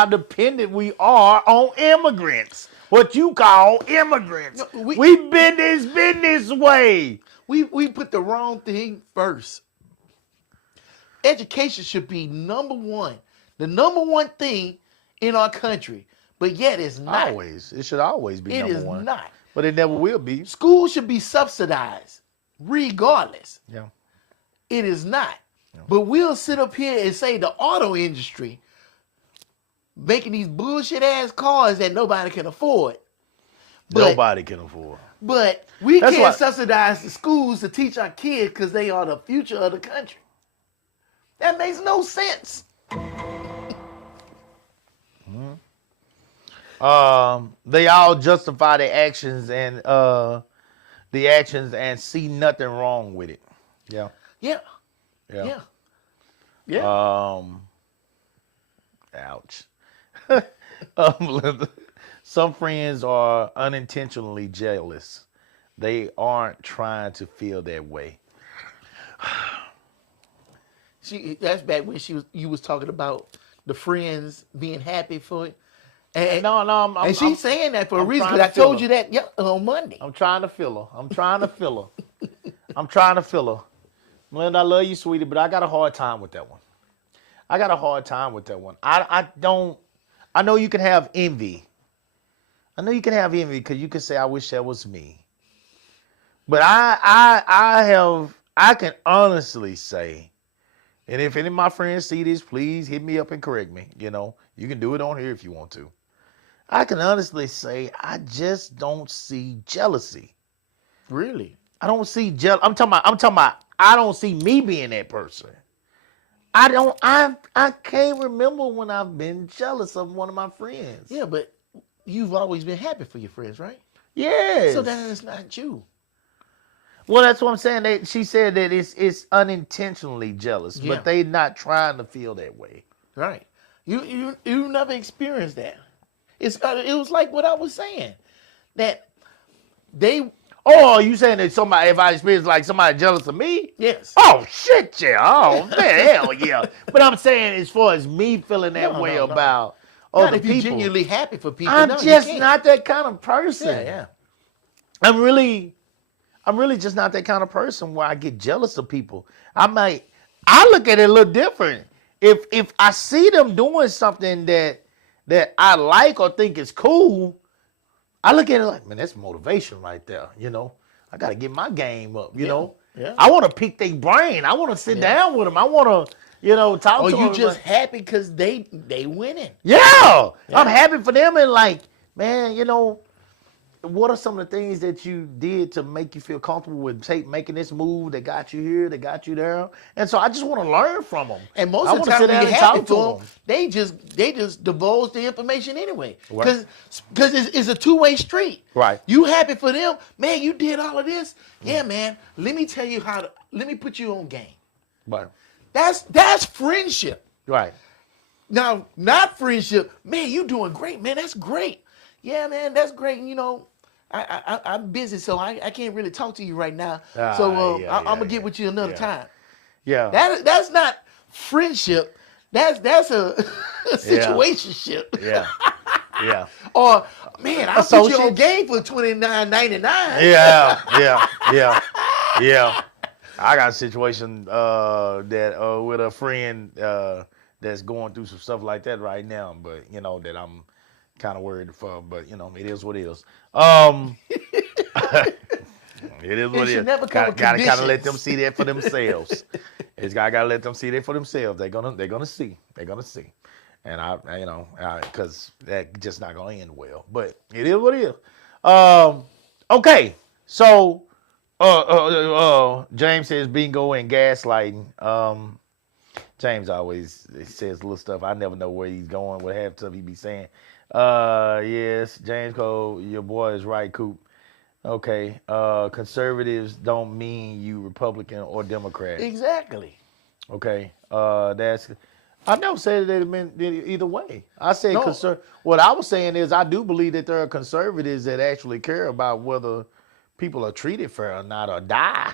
dependent we are on immigrants. What you call immigrants. No, We've been this way. We put the wrong thing first. Education should be number one, the number one thing in our country, but yet it's not. Always. It should always be It number is one. not. But it never will be. Schools should be subsidized, regardless. Yeah. It is not. But we'll sit up here and say the auto industry making these bullshit ass cars that nobody can afford. But, Nobody can afford. But we That's can't why- subsidize the schools to teach our kids because they are the future of the country. That makes no sense. They all justify their actions and see nothing wrong with it. Yeah. Yeah. Yeah. Yeah. Yeah. Ouch. Some friends are unintentionally jealous. They aren't trying to feel that way. That's back when you was talking about the friends being happy for it. And, I'm she's saying that for a I'm reason trying because I to feel told her. you that on Monday. I'm trying to feel her. I'm trying to feel her. Melinda, I love you, sweetie, but I got a hard time with that one. I know you can have envy. Because you can say, I wish that was me. But I can honestly say, and if any of my friends see this, please hit me up and correct me. You know, you can do it on here if you want to. I can honestly say, I just don't see jealousy. Really? I don't see I'm talking about I don't see me being that person. I can't remember when I've been jealous of one of my friends. Yeah, but you've always been happy for your friends, right? Yes. So that is not you. Well, that's what I'm saying. She said that it's unintentionally jealous, Yeah. but they not trying to feel that way. Right. You never experienced that. It was like what I was saying. That they Oh, you saying that somebody, if I experience like somebody jealous of me? yes. Oh, shit, yeah. Oh, man, hell yeah. But I'm saying as far as me feeling that No, way no, no. about Not other if you're people. genuinely happy for people. I'm No, you just can't. not that kind of person. Yeah, yeah. I'm really just not that kind of person where I get jealous of people. I look at it a little different. If I see them doing something that I like or think is cool, I look at it like, man, that's motivation right there. You know, I got to get my game up. You know, yeah. I want to pick their brain. I want to sit down with them. I want to, talk Or to them. you just happy because they winning. Yeah, I'm happy for them and like, man, what are some of the things that you did to make you feel comfortable with making this move that got you here, that got you there? And so I just want to learn from them. And most I of the wanna time sit when down you're and happy talk to for them, they just divulge the information anyway. Right. Because it's a two-way street. Right. You happy for them, man, you did all of this. Yeah, man, let me tell you let me put you on game. Right. That's friendship. Right. Now, not friendship, man, you doing great, man, that's great. Yeah, man, that's great. I'm busy, so I can't really talk to you right now. So I'm gonna get with you another time. Yeah. That's not friendship. That's a situationship. Yeah. Yeah. Or man, I'll put you on Associates? game for $29.99. Yeah. I got a situation that with a friend that's going through some stuff like that right now, but you know that I'm kind of worried for. But you know, it is what it is. It is what it should is. never come with Gotta kind of let conditions. them see that for themselves. It's gotta let them see that for themselves. They're gonna see. They're gonna see. And because that just not gonna end well. But it is what it is. Okay. So, James says bingo and gaslighting. James always says little stuff. I never know where he's going, what half stuff he be saying. Yes, James Cole, your boy is right, Coop. Okay. Conservatives don't mean you Republican or Democrat. Exactly. Okay. I never said that it meant either way. I said No. what I was saying is I do believe that there are conservatives that actually care about whether people are treated fair or not or die.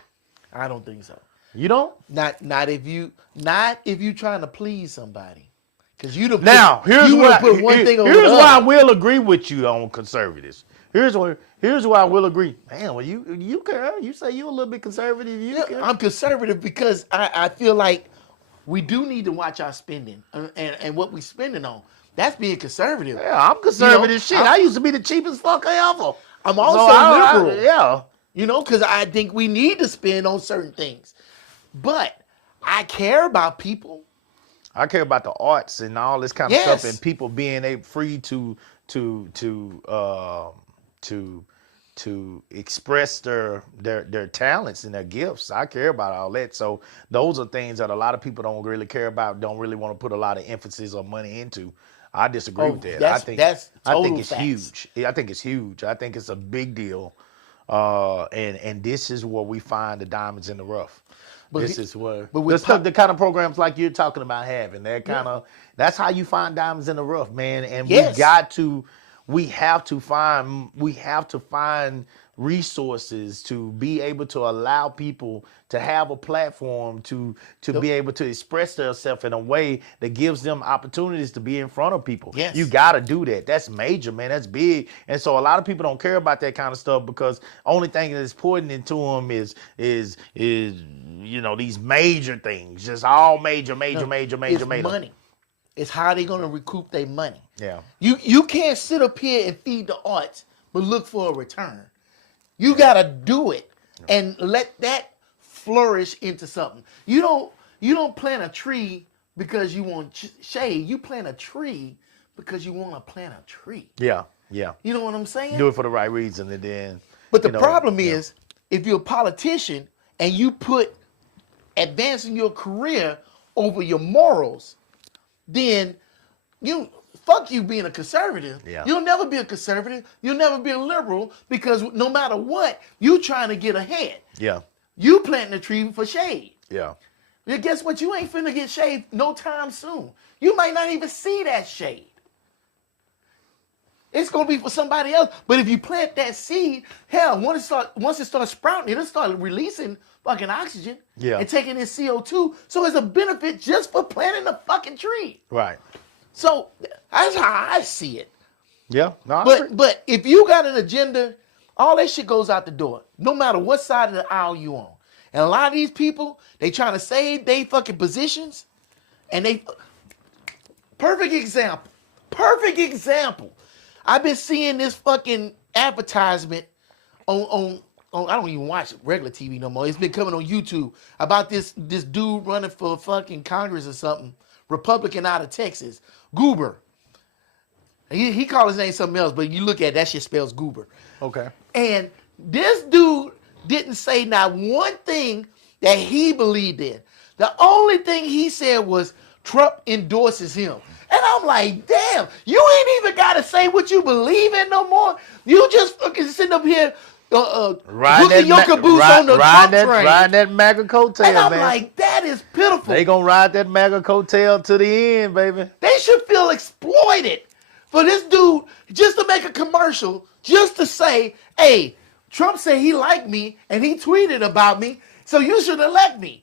I don't think so. You don't? Not if you trying to please somebody. Because you done Now, put, here's you what done put one thing over here's the why I other. will agree with you on conservatives. Here's why I will agree. Man, well, you care. You say you a little bit conservative. You care. I'm conservative because I feel like we do need to watch our spending and what we spending on. That's being conservative. Yeah, I'm conservative You know, shit. I used to be the cheapest fucker ever. I'm also liberal. Yeah. You know, because I think we need to spend on certain things. But I care about people. I care about the arts and all this kind of Yes. stuff, and people being free to express their talents and their gifts. I care about all that. So those are things that a lot of people don't really care about, don't really want to put a lot of emphasis or money into. I disagree with that. I think that's I think total it's facts. huge. I think it's huge. I think it's a big deal. And this is where we find the diamonds in the rough. This is where the kind of programs like you're talking about having that kind of that's how you find diamonds in the rough, man. And Yes. we have to find resources to be able to allow people to have a platform to be able to express themselves in a way that gives them opportunities to be in front of people. Yes. You got to do that. That's major, man. That's big. And so a lot of people don't care about that kind of stuff because only thing that's pouring into them is you know, these major things, just all major. It's money. It's how they gonna recoup their money. Yeah. You can't sit up here and feed the arts but look for a return. You gotta do it and let that flourish into something. You don't plant a tree because you want shade. You plant a tree because you want to plant a tree. Yeah. You know what I'm saying? Do it for the right reason, and then. But the problem is, if you're a politician and you put advancing your career over your morals, then fuck you being a conservative. Yeah. You'll never be a conservative. You'll never be a liberal because no matter what, you trying to get ahead. Yeah. You planting a tree for shade. Yeah. Well, guess what? You ain't finna get shade no time soon. You might not even see that shade. It's gonna be for somebody else. But if you plant that seed, hell, once it starts sprouting, it'll start releasing fucking oxygen and taking in CO2. So it's a benefit just for planting a fucking tree. Right. So that's how I see it. Yeah. No, I agree. But if you got an agenda, all that shit goes out the door, no matter what side of the aisle you on. And a lot of these people, they trying to save they fucking positions, and perfect example. I've been seeing this fucking advertisement on I don't even watch regular TV no more. It's been coming on YouTube about this dude running for fucking Congress or something, Republican out of Texas, Goober. He called his name something else, but you look at that shit spells Goober. Okay. And this dude didn't say not one thing that he believed in. The only thing he said was Trump endorses him. And I'm like, damn, you ain't even got to say what you believe in no more. You just fucking sitting up here hooking your caboose on the Trump train. Riding that MAGA coattail, and I'm man. like, that is pitiful. They gonna ride that MAGA coattail to the end, baby. They should feel exploited for this dude just to make a commercial, just to say, hey, Trump said he liked me and he tweeted about me, so you should elect me.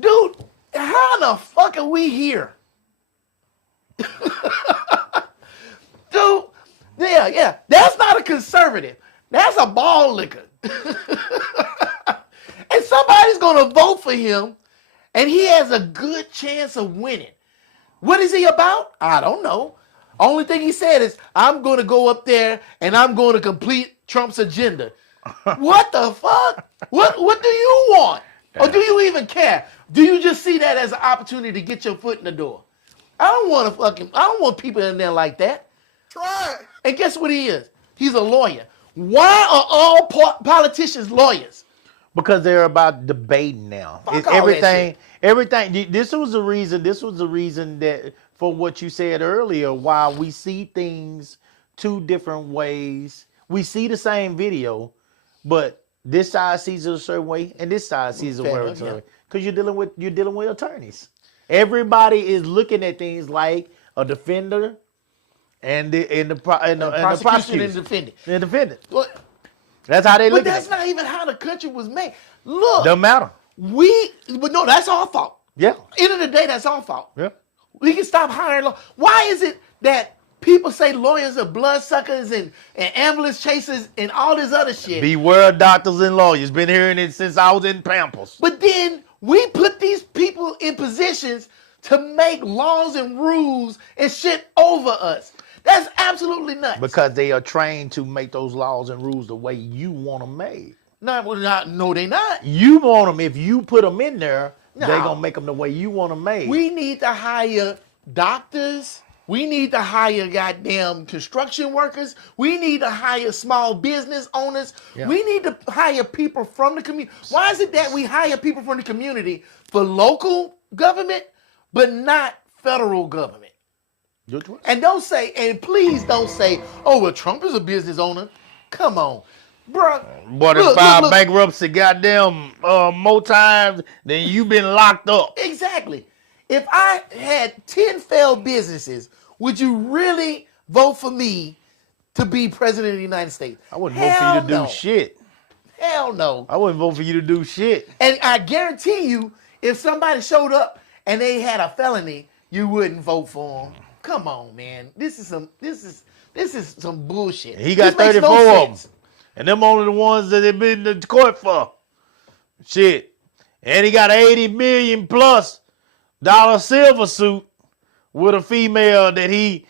Dude, how the fuck are we here? Dude, yeah, that's not a conservative. That's a ball licker. And somebody's going to vote for him and he has a good chance of winning. What is he about? I don't know. Only thing he said is, I'm going to go up there and I'm going to complete Trump's agenda. What the fuck? What do you want? Or do you even care? Do you just see that as an opportunity to get your foot in the door? I don't want people in there like that. Try it. And guess what he is? He's a lawyer. Why are all politicians lawyers? Because they're about debating now. Fuck all that shit. Everything. This was the reason that for what you said earlier, why we see things two different ways. We see the same video, but this side sees it a certain way, and this side sees it a certain way. Because you're dealing with attorneys. Everybody is looking at things like a defender and the prosecutor and defendant. The defendant. Well, That's how they look but at it. that's not even how the country was made. Look, Doesn't matter. but no, that's our fault. Yeah. End of the day, that's our fault. Yeah. We can stop hiring lawyers. Why is it that people say lawyers are bloodsuckers and ambulance chasers and all this other shit? Beware of doctors and lawyers. Been hearing it since I was in Pampers. But then we put these people in positions to make laws and rules and shit over us. That's absolutely nuts. Because they are trained to make those laws and rules the way you want them made. No, they not. You want them, if you put them in there, No. they're going to make them the way you want them made. We need to hire doctors. We need to hire goddamn construction workers. We need to hire small business owners. Yeah. We need to hire people from the community. Why is it that we hire people from the community for local government, but not federal government? Good choice. And please don't say, oh, well, Trump is a business owner. Come on. Bruh. But if I bankruptcy goddamn more times than you been locked up. Exactly. If I had 10 failed businesses, would you really vote for me to be president of the United States? I wouldn't vote for you to do shit. Hell no. I wouldn't vote for you to do shit. And I guarantee you, if somebody showed up and they had a felony, you wouldn't vote for them. Come on, man. This is some bullshit. He got This makes 34 no of sense. them. And them only the ones that they've been to court for. Shit. And he got an $80 million plus silver suit with a female that he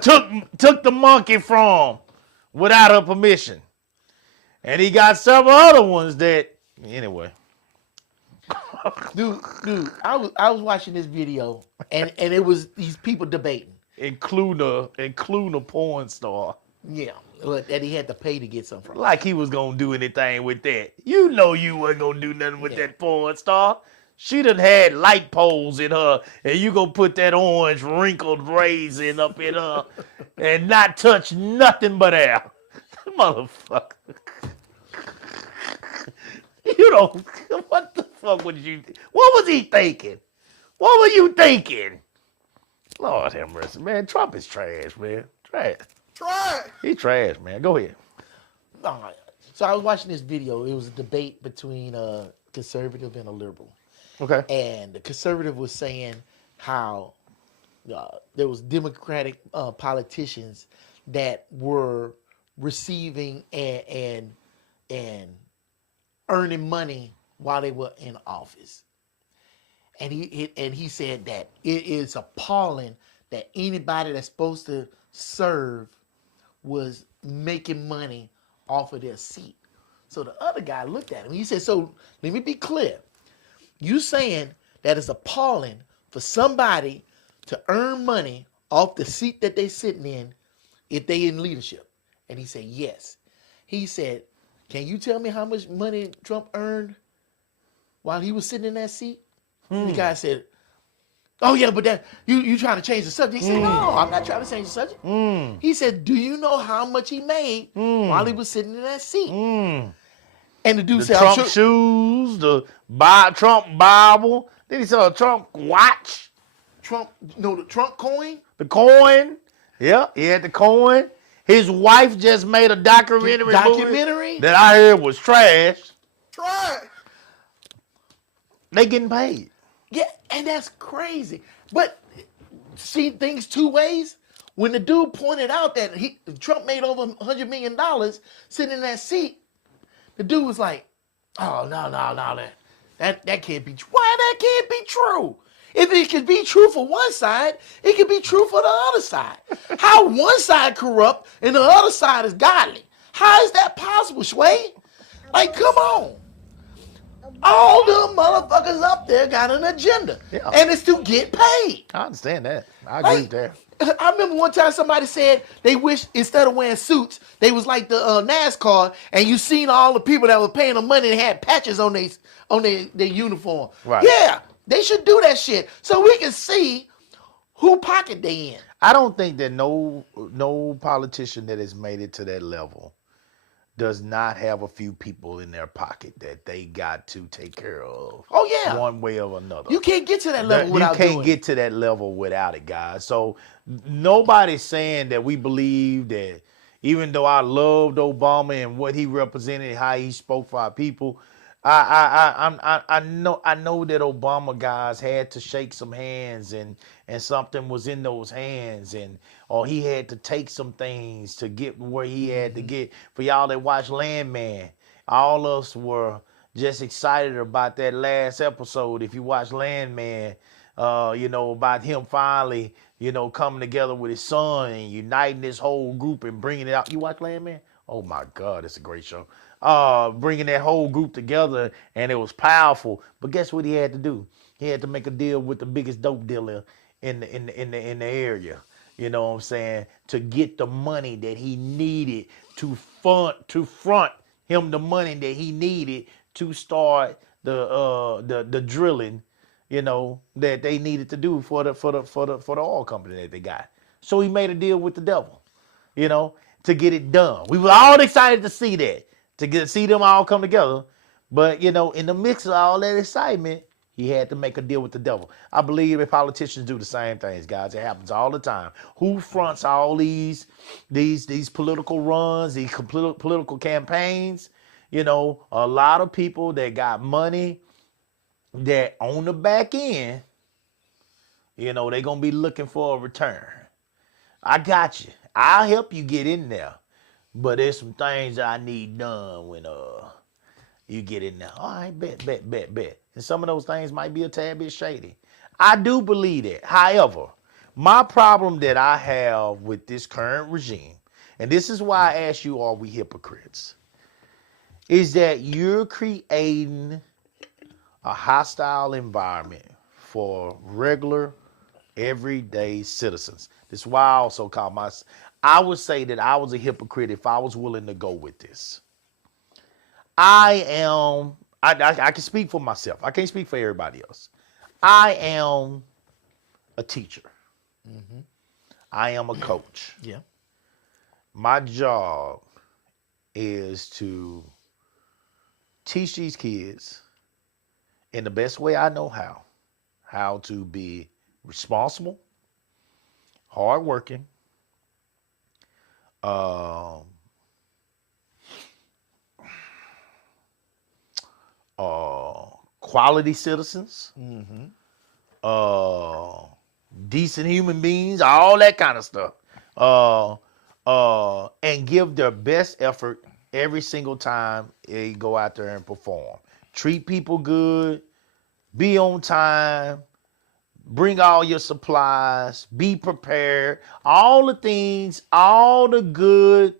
took the monkey from without her permission. And he got several other ones that, anyway. Dude, I was watching this video and it was these people debating. Including a porn star. Yeah, that he had to pay to get something from. Like he was gonna do anything with that. You know you wasn't gonna do nothing with that porn star. She done had light poles in her, and you gonna put that orange wrinkled raisin up in her and not touch nothing but air. Motherfucker. You don't, what the fuck would you, what was he thinking? What were you thinking? Lord have mercy, man. Trump is trash, man. Trash. He trash, man. Go ahead. All right. So I was watching this video. It was a debate between a conservative and a liberal. Okay. And the conservative was saying how there was Democratic politicians that were receiving and earning money while they were in office. And he said that it is appalling that anybody that's supposed to serve was making money off of their seat. So the other guy looked at him. He said, so let me be clear. You saying that it's appalling for somebody to earn money off the seat that they sitting in if they in leadership? And he said, yes. He said, can you tell me how much money Trump earned while he was sitting in that seat? The guy said, oh yeah, but that you trying to change the subject. He said, no, I'm not trying to change the subject. He said, do you know how much he made while he was sitting in that seat? And the dude The said, Trump shoes, the Trump Bible. Then he saw a Trump watch. the Trump coin. The coin. Yeah, he had the coin. His wife just made a documentary movie that I heard was trash. They getting paid. Yeah, and that's crazy. But see things two ways. When the dude pointed out that Trump made over $100 million sitting in that seat, the dude was like, Oh no. That can't be true. Why that can't be true? If it could be true for one side, it could be true for the other side. How one side corrupt and the other side is godly? How is that possible, Sway? Like, come on. All the motherfuckers up there got an agenda. Yeah. And it's to get paid. I understand that. I agree with that. I remember one time somebody said they wish instead of wearing suits, they was like the NASCAR, and you seen all the people that were paying them money and had patches on their uniform. Right. Yeah, they should do that shit so we can see who pocket they in. I don't think that no politician that has made it to that level does not have a few people in their pocket that they got to take care of. Oh yeah, one way or another. You can't get to that level without doing it. You can't get to that level without it, guys. So nobody's saying that we believe that. Even though I loved Obama and what he represented, how he spoke for our people, I know that Obama guys had to shake some hands and something was in those hands or he had to take some things to get where he had to get. For y'all that watch Landman, all of us were just excited about that last episode. If you watch Landman, about him finally, coming together with his son and uniting this whole group and bringing it out. You watch Landman? Oh my God, it's a great show. Bringing that whole group together, and it was powerful. But guess what he had to do? He had to make a deal with the biggest dope dealer in the area. You know what I'm saying? To get the money that he needed to front him the money that he needed to start the drilling, that they needed to do for the oil company that they got. So he made a deal with the devil, to get it done. We were all excited to see that, to see them all come together. But, in the mix of all that excitement, he had to make a deal with the devil. I believe that politicians do the same things, guys. It happens all the time. Who fronts all these political runs, these political campaigns? A lot of people that got money that on the back end, they're going to be looking for a return. I got you. I'll help you get in there. But there's some things I need done when you get in there. All right, bet. And some of those things might be a tad bit shady. I do believe that. However, my problem that I have with this current regime, and this is why I ask you, are we hypocrites? Is that you're creating a hostile environment for regular, everyday citizens. This is why I also I would say that I was a hypocrite if I was willing to go with this. I can speak for myself. I can't speak for everybody else. I am a teacher. Mm-hmm. I am a coach. Yeah. My job is to teach these kids in the best way I know how to be responsible, hardworking, quality citizens, decent human beings, all that kind of stuff, and give their best effort every single time they go out there and perform. Treat people good, be on time, bring all your supplies, be prepared, all the things, all the good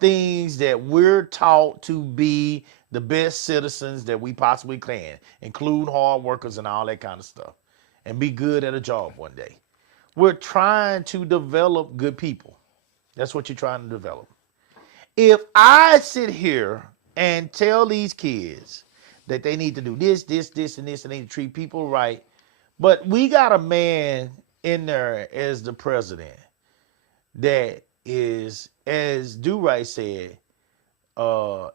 things that we're taught to be the best citizens that we possibly can, include hard workers and all that kind of stuff, and be good at a job one day. We're trying to develop good people. That's what you're trying to develop. If I sit here and tell these kids that they need to do this, and this, and they need to treat people right, but we got a man in there as the president that is, as Do-Right said,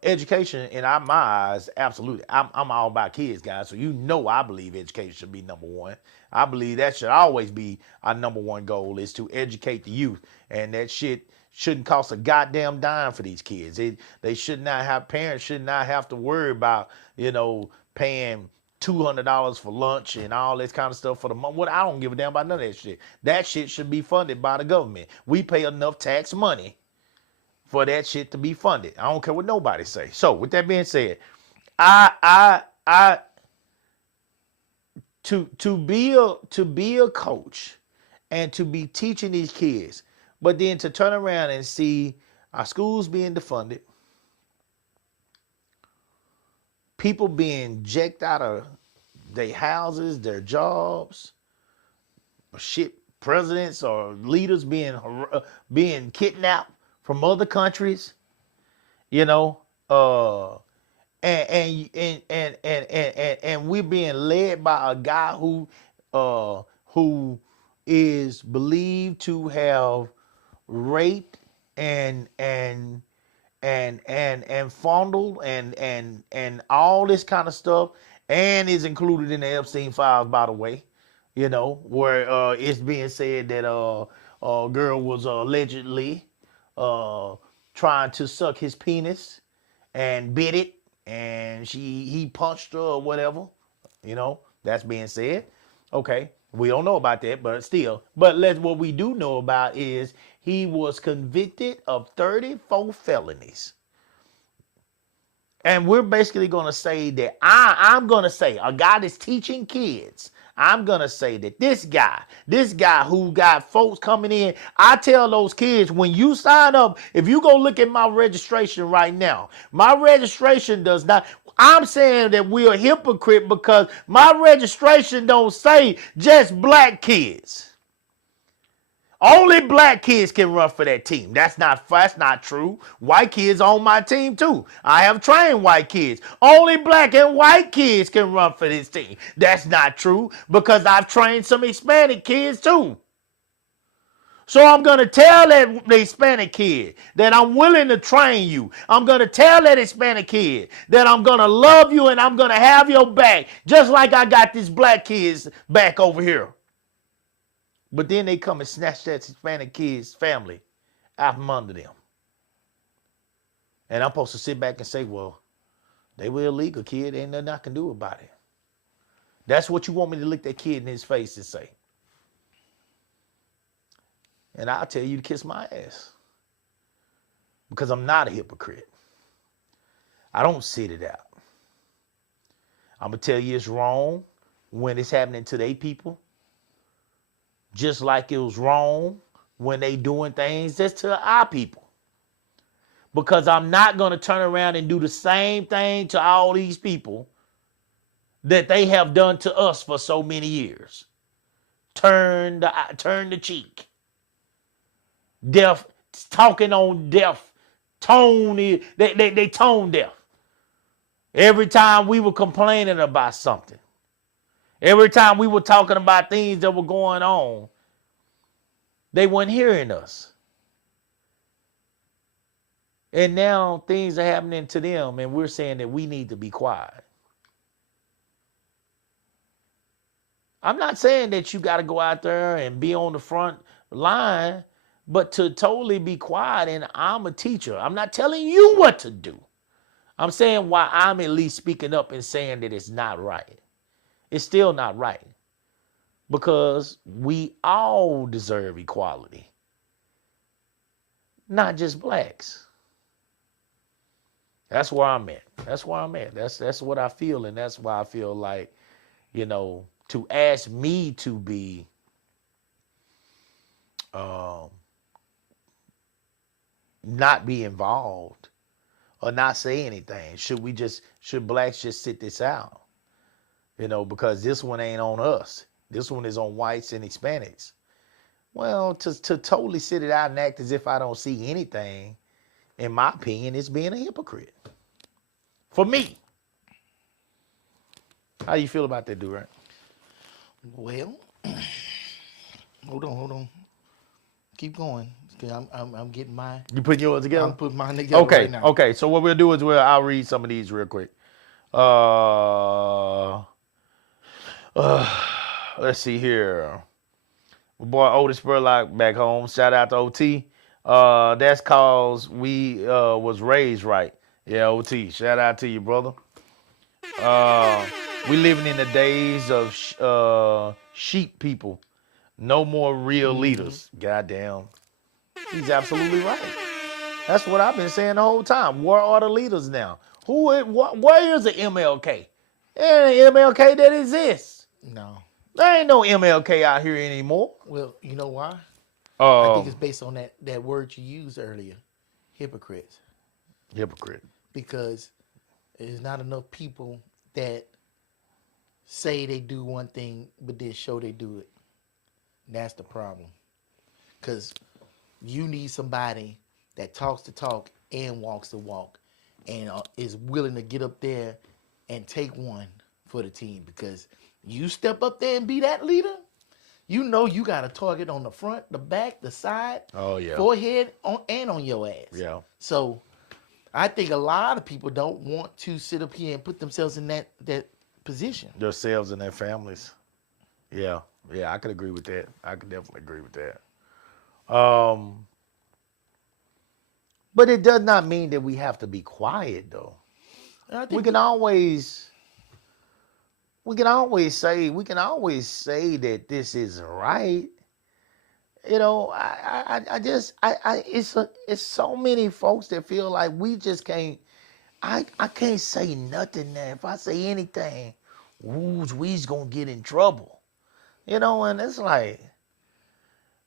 education in my eyes, absolutely. I'm all about kids, guys. So I believe education should be number one. I believe that should always be our number one goal, is to educate the youth. And that shit shouldn't cost a goddamn dime for these kids. Parents should not have to worry about, paying $200 for lunch and all this kind of stuff for the month. I don't give a damn about none of that shit. That shit should be funded by the government. We pay enough tax money for that shit to be funded. I don't care what nobody say. So with that being said, I to be a coach and to be teaching these kids, but then to turn around and see our schools being defunded, people being jacked out of their houses, their jobs, shit, presidents or leaders being kidnapped from other countries, you know, and we're being led by a guy who is believed to have raped and fondled and all this kind of stuff, and is included in the Epstein files, by the way, you know, where it's being said that a girl was allegedly trying to suck his penis and bit it, and he punched her or whatever, you know, that's being said. Okay, we don't know about that, but still. But what we do know about is he was convicted of 34 felonies. And we're basically going to say that I'm going to say, a guy that's teaching kids, I'm going to say that this guy who got folks coming in, I tell those kids, when you sign up, if you go look at my registration right now, my registration does not, I'm saying that we're a hypocrite because my registration don't say just black kids. Only black kids can run for that team. That's not true. White kids on my team too. I have trained white kids. Only black and white kids can run for this team. That's not true because I've trained some Hispanic kids too. So I'm going to tell the Hispanic kid that I'm willing to train you. I'm going to tell that Hispanic kid that I'm going to love you and I'm going to have your back, just like I got these black kids back over here. But then they come and snatch that Hispanic kid's family out from under them. And I'm supposed to sit back and say, well, they were illegal, kid. Ain't nothing I can do about it. That's what you want me to look that kid in his face and say. And I'll tell you to kiss my ass. Because I'm not a hypocrite. I don't sit it out. I'm going to tell you it's wrong when it's happening to their people. Just like it was wrong when they doing things just to our people. Because I'm not going to turn around and do the same thing to all these people that they have done to us for so many years. Turn the cheek. Deaf, talking on deaf, tone, they tone deaf. Every time we were complaining about something. Every time we were talking about things that were going on, they weren't hearing us. And now things are happening to them, and we're saying that we need to be quiet. I'm not saying that you got to go out there and be on the front line, but to totally be quiet, and I'm a teacher. I'm not telling you what to do. I'm saying why I'm at least speaking up and saying that it's not right. It's still not right because we all deserve equality, not just blacks. That's where I'm at. That's where I'm at. That's what I feel, and that's why I feel like, you know, to ask me to be not be involved or not say anything. Should blacks just sit this out? You know, because this one ain't on us. This one is on whites and Hispanics. Well, to totally sit it out and act as if I don't see anything, in my opinion, is being a hypocrite. For me. How you feel about that, Durant? Well, hold on. Keep going. I'm getting mine. You putting yours together? I'm putting mine together right now. Okay. So what we'll do is I'll read some of these real quick. Let's see here. My boy Otis Spurlock back home. Shout out to OT. That's cause we was raised right. Yeah, OT. Shout out to you, brother. We living in the days of sheep people. No more real leaders. Goddamn. He's absolutely right. That's what I've been saying the whole time. Where are the leaders now? Where is the MLK? There ain't an MLK that exists. No. There ain't no MLK out here anymore. Well, you know why? I think Um, it's based on that word you used earlier, hypocrites. hypocrite. Because there's not enough people that say they do one thing but then show they do it. That's the problem. Because you need somebody that talks the talk and walks the walk and is willing to get up there and take one for the team. Because you step up there and be that leader, you know you got a target on the front, the back, the side, Oh, yeah. forehead, and on your ass. Yeah. So I think a lot of people don't want to sit up here and put themselves in that position. Themselves and their families. Yeah. Yeah, I could agree with that. I could definitely agree with that. But it does not mean that we have to be quiet, though. And I think We can always say that this isn't right. You know, it's so many folks that feel like we just can't. I can't say nothing now. If I say anything, we's gonna get in trouble. You know, and it's like,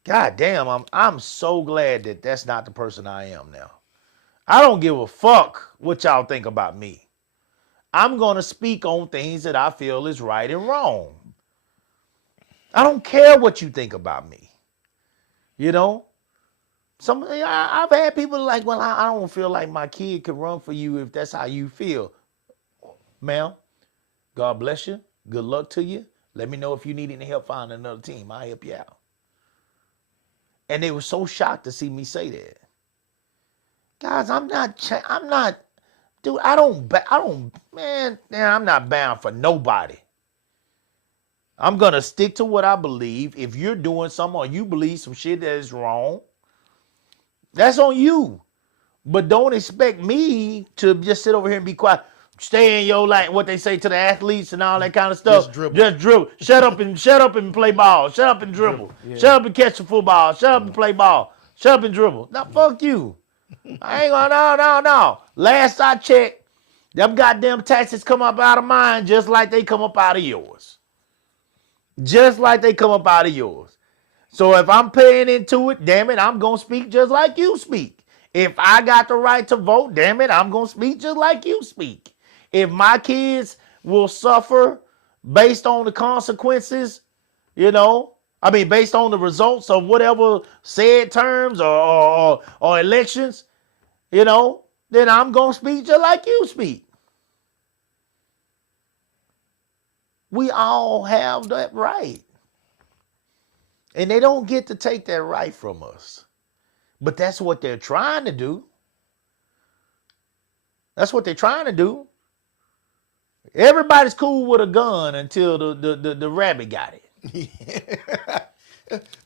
God damn, I'm so glad that that's not the person I am now. I don't give a fuck what y'all think about me. I'm going to speak on things that I feel is right and wrong. I don't care what you think about me. You know? I've had people like, well, I don't feel like my kid could run for you if that's how you feel. Ma'am, God bless you. Good luck to you. Let me know if you need any help finding another team. I'll help you out. And they were so shocked to see me say that. Guys, I'm not, dude, I'm not bound for nobody. I'm going to stick to what I believe. If you're doing something or you believe some shit that is wrong, that's on you. But don't expect me to just sit over here and be quiet. Stay in your lane, what they say to the athletes and all that kind of stuff. Just dribble. Shut up and play ball. Shut up and dribble. Yeah. Shut up and catch the football. Shut up and play ball. Shut up and dribble. Now, fuck you. I ain't gonna, no. Last I checked, them goddamn taxes come up out of mine just like they come up out of yours. Just like they come up out of yours. So if I'm paying into it, damn it, I'm gonna speak just like you speak. If I got the right to vote, damn it, I'm gonna speak just like you speak. If my kids will suffer based on the consequences, based on the results of whatever said terms or elections, then I'm going to speak just like you speak. We all have that right. And they don't get to take that right from us. But that's what they're trying to do. That's what they're trying to do. Everybody's cool with a gun until the rabbit got it.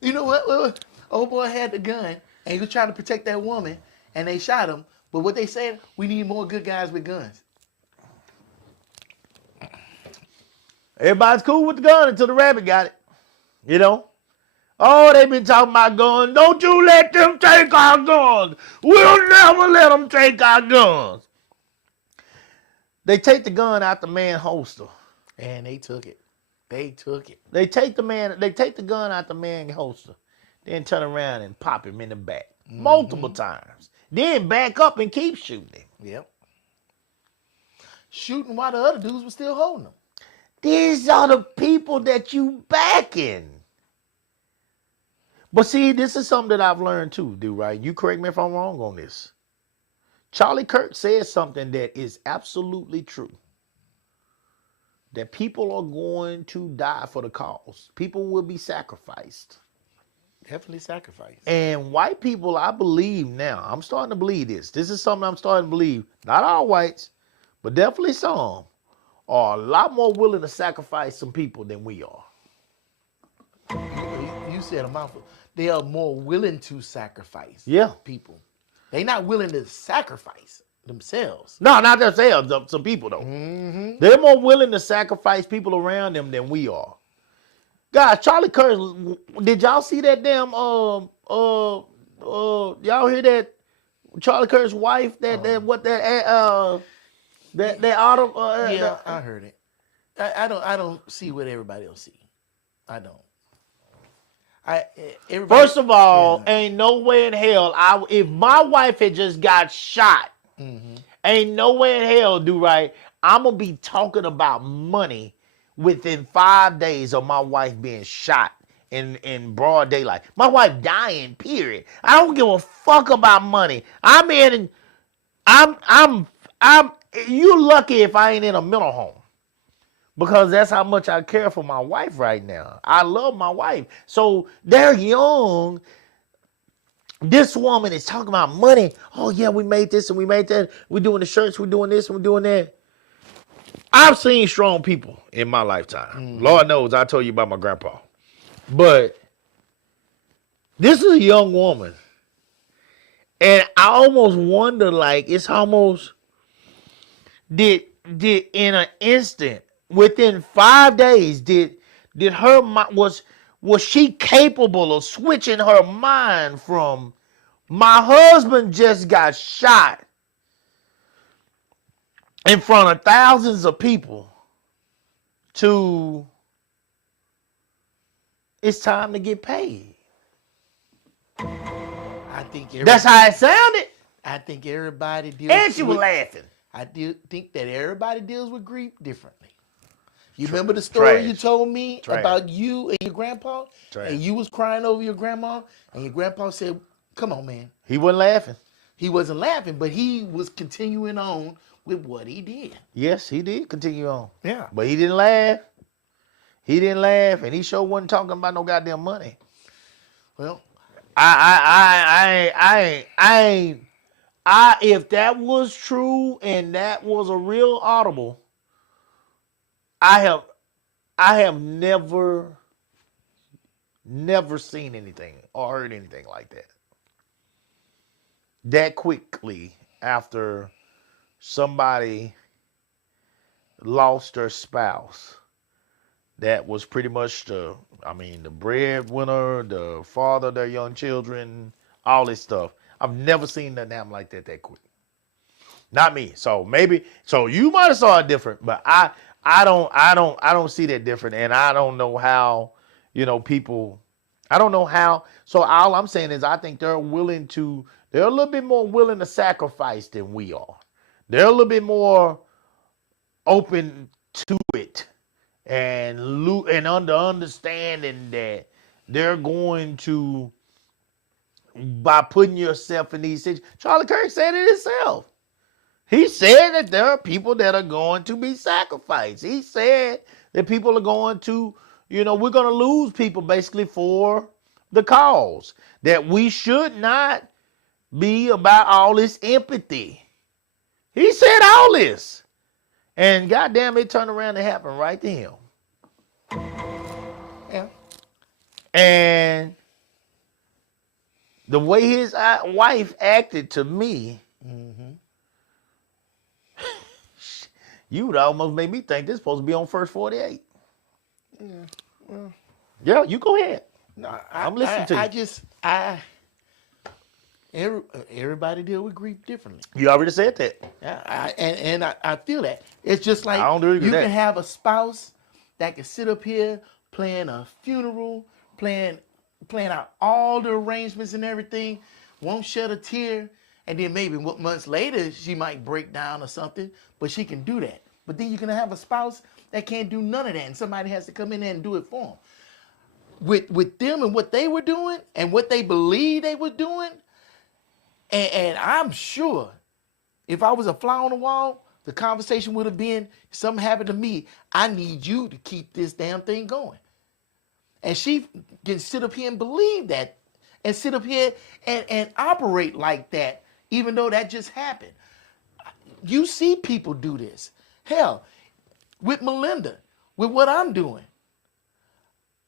You know what? Old boy had the gun, and he was trying to protect that woman, and they shot him. But what they said, we need more good guys with guns. Everybody's cool with the gun until the rabbit got it. Oh, they've been talking about guns. Don't you let them take our guns. We'll never let them take our guns. They take the gun out the man's holster. And they took it. They take the gun out the man's holster. Then turn around and pop him in the back. Multiple times. Then back up and keep shooting him. Yep. Shooting while the other dudes were still holding them. These are the people that you backing. But see, this is something that I've learned too, dude, right? You correct me if I'm wrong on this. Charlie Kirk said something that is absolutely true. That people are going to die for the cause. People will be sacrificed. Definitely sacrificed. And white people, I believe now, I'm starting to believe this. This is something I'm starting to believe. Not all whites, but definitely some are a lot more willing to sacrifice some people than we are. You said a mouthful. They are more willing to sacrifice people. They're not willing to sacrifice themselves. No, not themselves. Some people, though. Mm-hmm. They're more willing to sacrifice people around them than we are. Guys, Charlie Kirk, did y'all see that damn, y'all Oh. hear that Charlie Kirk's wife, That auto. Yeah, I heard it. I don't see what everybody else see. I don't. Everybody, First of all, ain't no way in hell if my wife had just got shot, ain't no way in hell, do right. I'm gonna be talking about money within 5 days of my wife being shot in broad daylight. My wife dying. Period. I don't give a fuck about money. I'm. You lucky if I ain't in a mental home. Because that's how much I care for my wife right now. I love my wife. So they're young. This woman is talking about money. Oh, yeah, we made this and we made that. We're doing the shirts. We're doing this and we're doing that. I've seen strong people in my lifetime. Lord knows I told you about my grandpa. But this is a young woman. And I almost wonder, like, it's almost, did in an instant, within 5 days, did her was she capable of switching her mind from my husband just got shot in front of thousands of people to it's time to get paid? I think That's how it sounded. I think everybody deals. And she was laughing. I think that everybody deals with grief differently. You remember the story you told me about you and your grandpa? And you was crying over your grandma, and your grandpa said, come on, man. He wasn't laughing. He wasn't laughing, but he was continuing on with what he did. Yes, he did continue on. Yeah. But he didn't laugh. He didn't laugh, and he sure wasn't talking about no goddamn money. Well, if that was true and that was a real audible, I have never seen anything or heard anything like that. That quickly after somebody lost their spouse, that was pretty much the breadwinner, the father of their young children, all this stuff. I've never seen nothing happen like that quick. Not me. So you might have saw it different, but I don't see that different, and I don't know how, people. I don't know how. So all I'm saying is I think they're a little bit more willing to sacrifice than we are. They're a little bit more open to it and understanding that they're going to, by putting yourself in these situations. Charlie Kirk said it himself. He said that there are people that are going to be sacrificed. He said that people are going to, we're going to lose people basically for the cause. That we should not be about all this empathy. He said all this. And goddamn, it turned around and happened right to him. yeah. And the way his wife acted to me, you would almost make me think this is supposed to be on First 48. Yeah. Well, yeah, you go ahead. No, I'm listening to you. Everybody deal with grief differently. You already said that. Yeah, I feel that. It's just like I don't agree with you that. can have a spouse that can sit up here plan a funeral, plan out all the arrangements and everything, won't shed a tear, and then maybe months later she might break down or something, but she can do that. But then you can have a spouse that can't do none of that, and somebody has to come in there and do it for them. With them and what they were doing and what they believed they were doing, and I'm sure if I was a fly on the wall, the conversation would have been, something happened to me, I need you to keep this damn thing going. And she can sit up here and believe that and sit up here and operate like that, even though that just happened. You see people do this. Hell, with Melinda, with what I'm doing,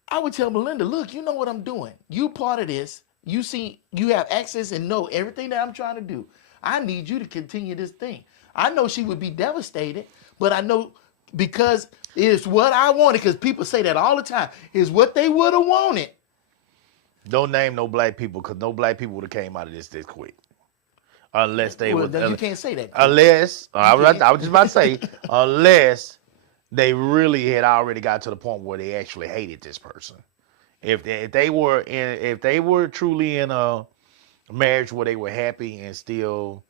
I would tell Melinda, look, you know what I'm doing. You part of this. You see, you have access and know everything that I'm trying to do. I need you to continue this thing. I know she would be devastated, but I know because it's what I wanted, because people say that all the time, is what they would have wanted. Don't name no black people, because no black people would have came out of this quick. unless they Well, would. then you can't say that. Unless I was can't. just about to say, unless they really had already got to the point where they actually hated this person. If they were truly in a marriage where they were happy and still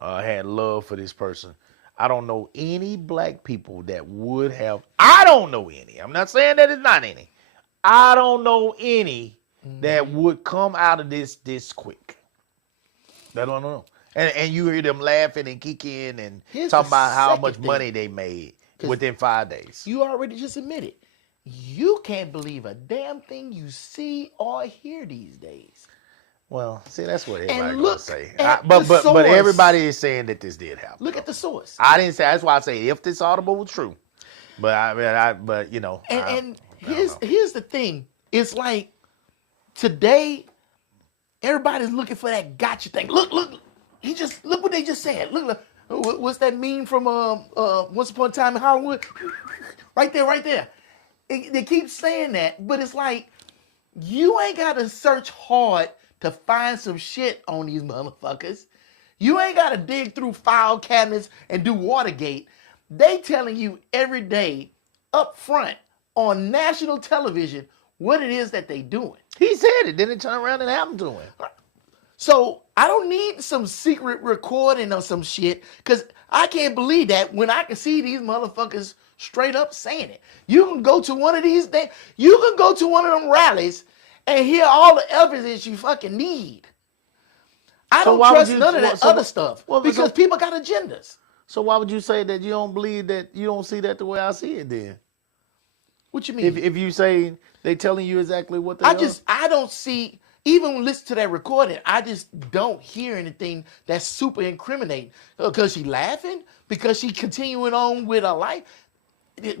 had love for this person, I don't know any black people that would have. I don't know any. I'm not saying that it's not any. I don't know any that would come out of this quick. I don't know. And you hear them laughing and kicking and Here's talking the about how second much thing. money they made within 5 days. You already just admitted. You can't believe a damn thing you see or hear these days. Well, see, that's what everybody gonna look say. at But the source. everybody is saying that this did happen. Look at the source. I didn't say. That's why I say if this article was true. But but you know. And here's the thing. It's like today, everybody's looking for that gotcha thing. Look. Look what they just said. Look. What's that meme from Once Upon a Time in Hollywood? Right there. They keep saying that, but it's like you ain't gotta search hard to find some shit on these motherfuckers. You ain't gotta dig through file cabinets and do Watergate. They telling you every day up front on national television what it is that they doing. He said it, then it turned around and happened to him. So I don't need some secret recording or some shit, because I can't believe that when I can see these motherfuckers straight up saying it. You can go to one of these things, you can go to one of them rallies and hear all the evidence you fucking need. I don't why would trust you- none of that so- other stuff well, because so- people got agendas. So why would you say that you don't believe that you don't see that the way I see it then? What you mean? If you say they telling you exactly what they are. I don't see, even when listen to that recording, I just don't hear anything that's super incriminating. Because she laughing? Because she continuing on with her life?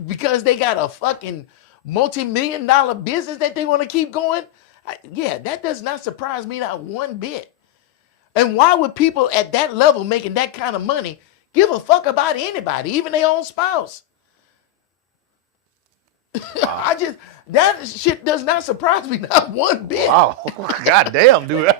Because they got a fucking multi-million-dollar business that they want to keep going? Yeah, that does not surprise me not one bit. And why would people at that level making that kind of money give a fuck about anybody, even their own spouse? Wow. That shit does not surprise me not one bit. Wow. God damn, dude.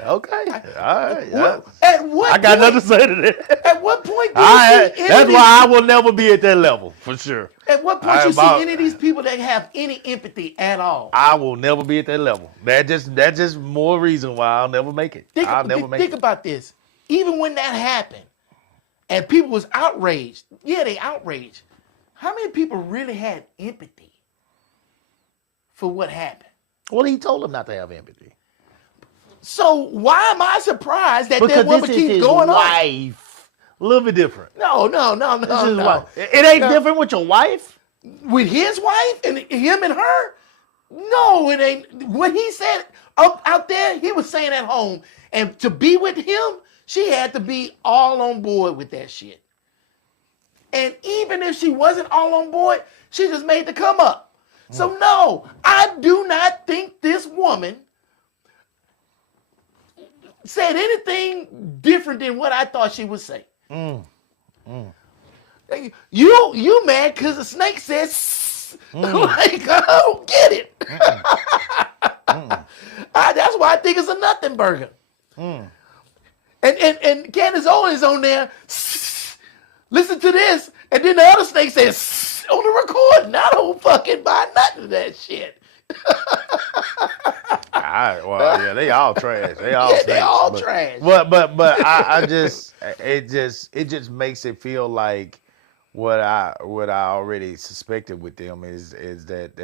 Okay. All right. At what I got point, nothing to say to that. At what point do you see any That's of these, why I will never be at that level, for sure. At what point you see any of these people that have any empathy at all? I will never be at that level. That's just more reason why I'll never make it. I'll never make Think it. about this. Even when that happened and people was outraged, yeah, they outraged. How many people really had empathy for what happened? Well, he told him not to have empathy. So why am I surprised that Because that woman this is keeps his going on? wife. A little bit different. No. This is his wife. It ain't different with your wife? With his wife and him and her? No, it ain't. What he said out there, he was saying at home. And to be with him, she had to be all on board with that shit. And even if she wasn't all on board, she just made the come up. So no, I do not think this woman said anything different than what I thought she would say. You mad because the snake says, like, I don't get it. That's why I think it's a nothing burger. And Candace Owens on there, listen to this, and then the other snake says on the recording, I don't fucking buy nothing of that shit. Well, yeah, they all trash. They all Yeah, they snakes, all but- trash. But I just it just makes it feel like what I already suspected with them is that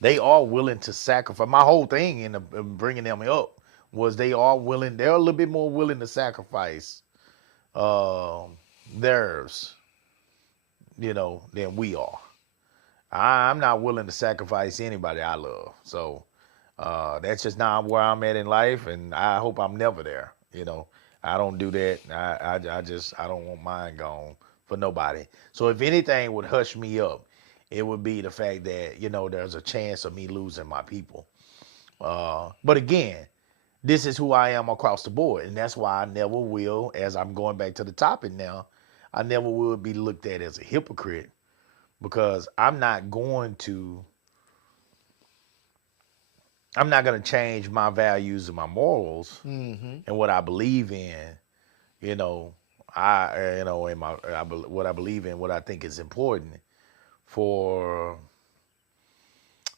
they are willing to sacrifice. My whole thing in bringing them up was they're a little bit more willing to sacrifice theirs, than we are. I'm not willing to sacrifice anybody I love. So that's just not where I'm at in life, and I hope I'm never there. I don't do that. I don't want mine gone for nobody. So if anything would hush me up, it would be the fact that, there's a chance of me losing my people. But again, this is who I am across the board. And that's why I never will, as I'm going back to the topic now, I never will be looked at as a hypocrite, because I'm not going to I'm not gonna change my values and my morals Mm-hmm. and what I believe in. You know, what I believe in, what I think is important for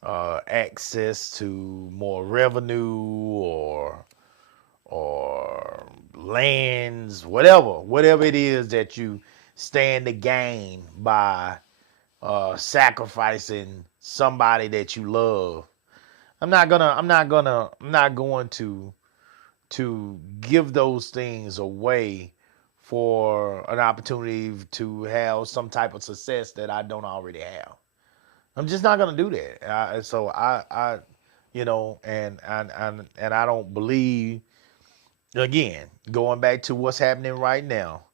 access to more revenue or lands, whatever it is that you stand to gain by sacrificing somebody that you love. I'm not going to give those things away for an opportunity to have some type of success that I don't already have. I'm just not gonna do that. I you know, and I don't believe. Again, going back to what's happening right now,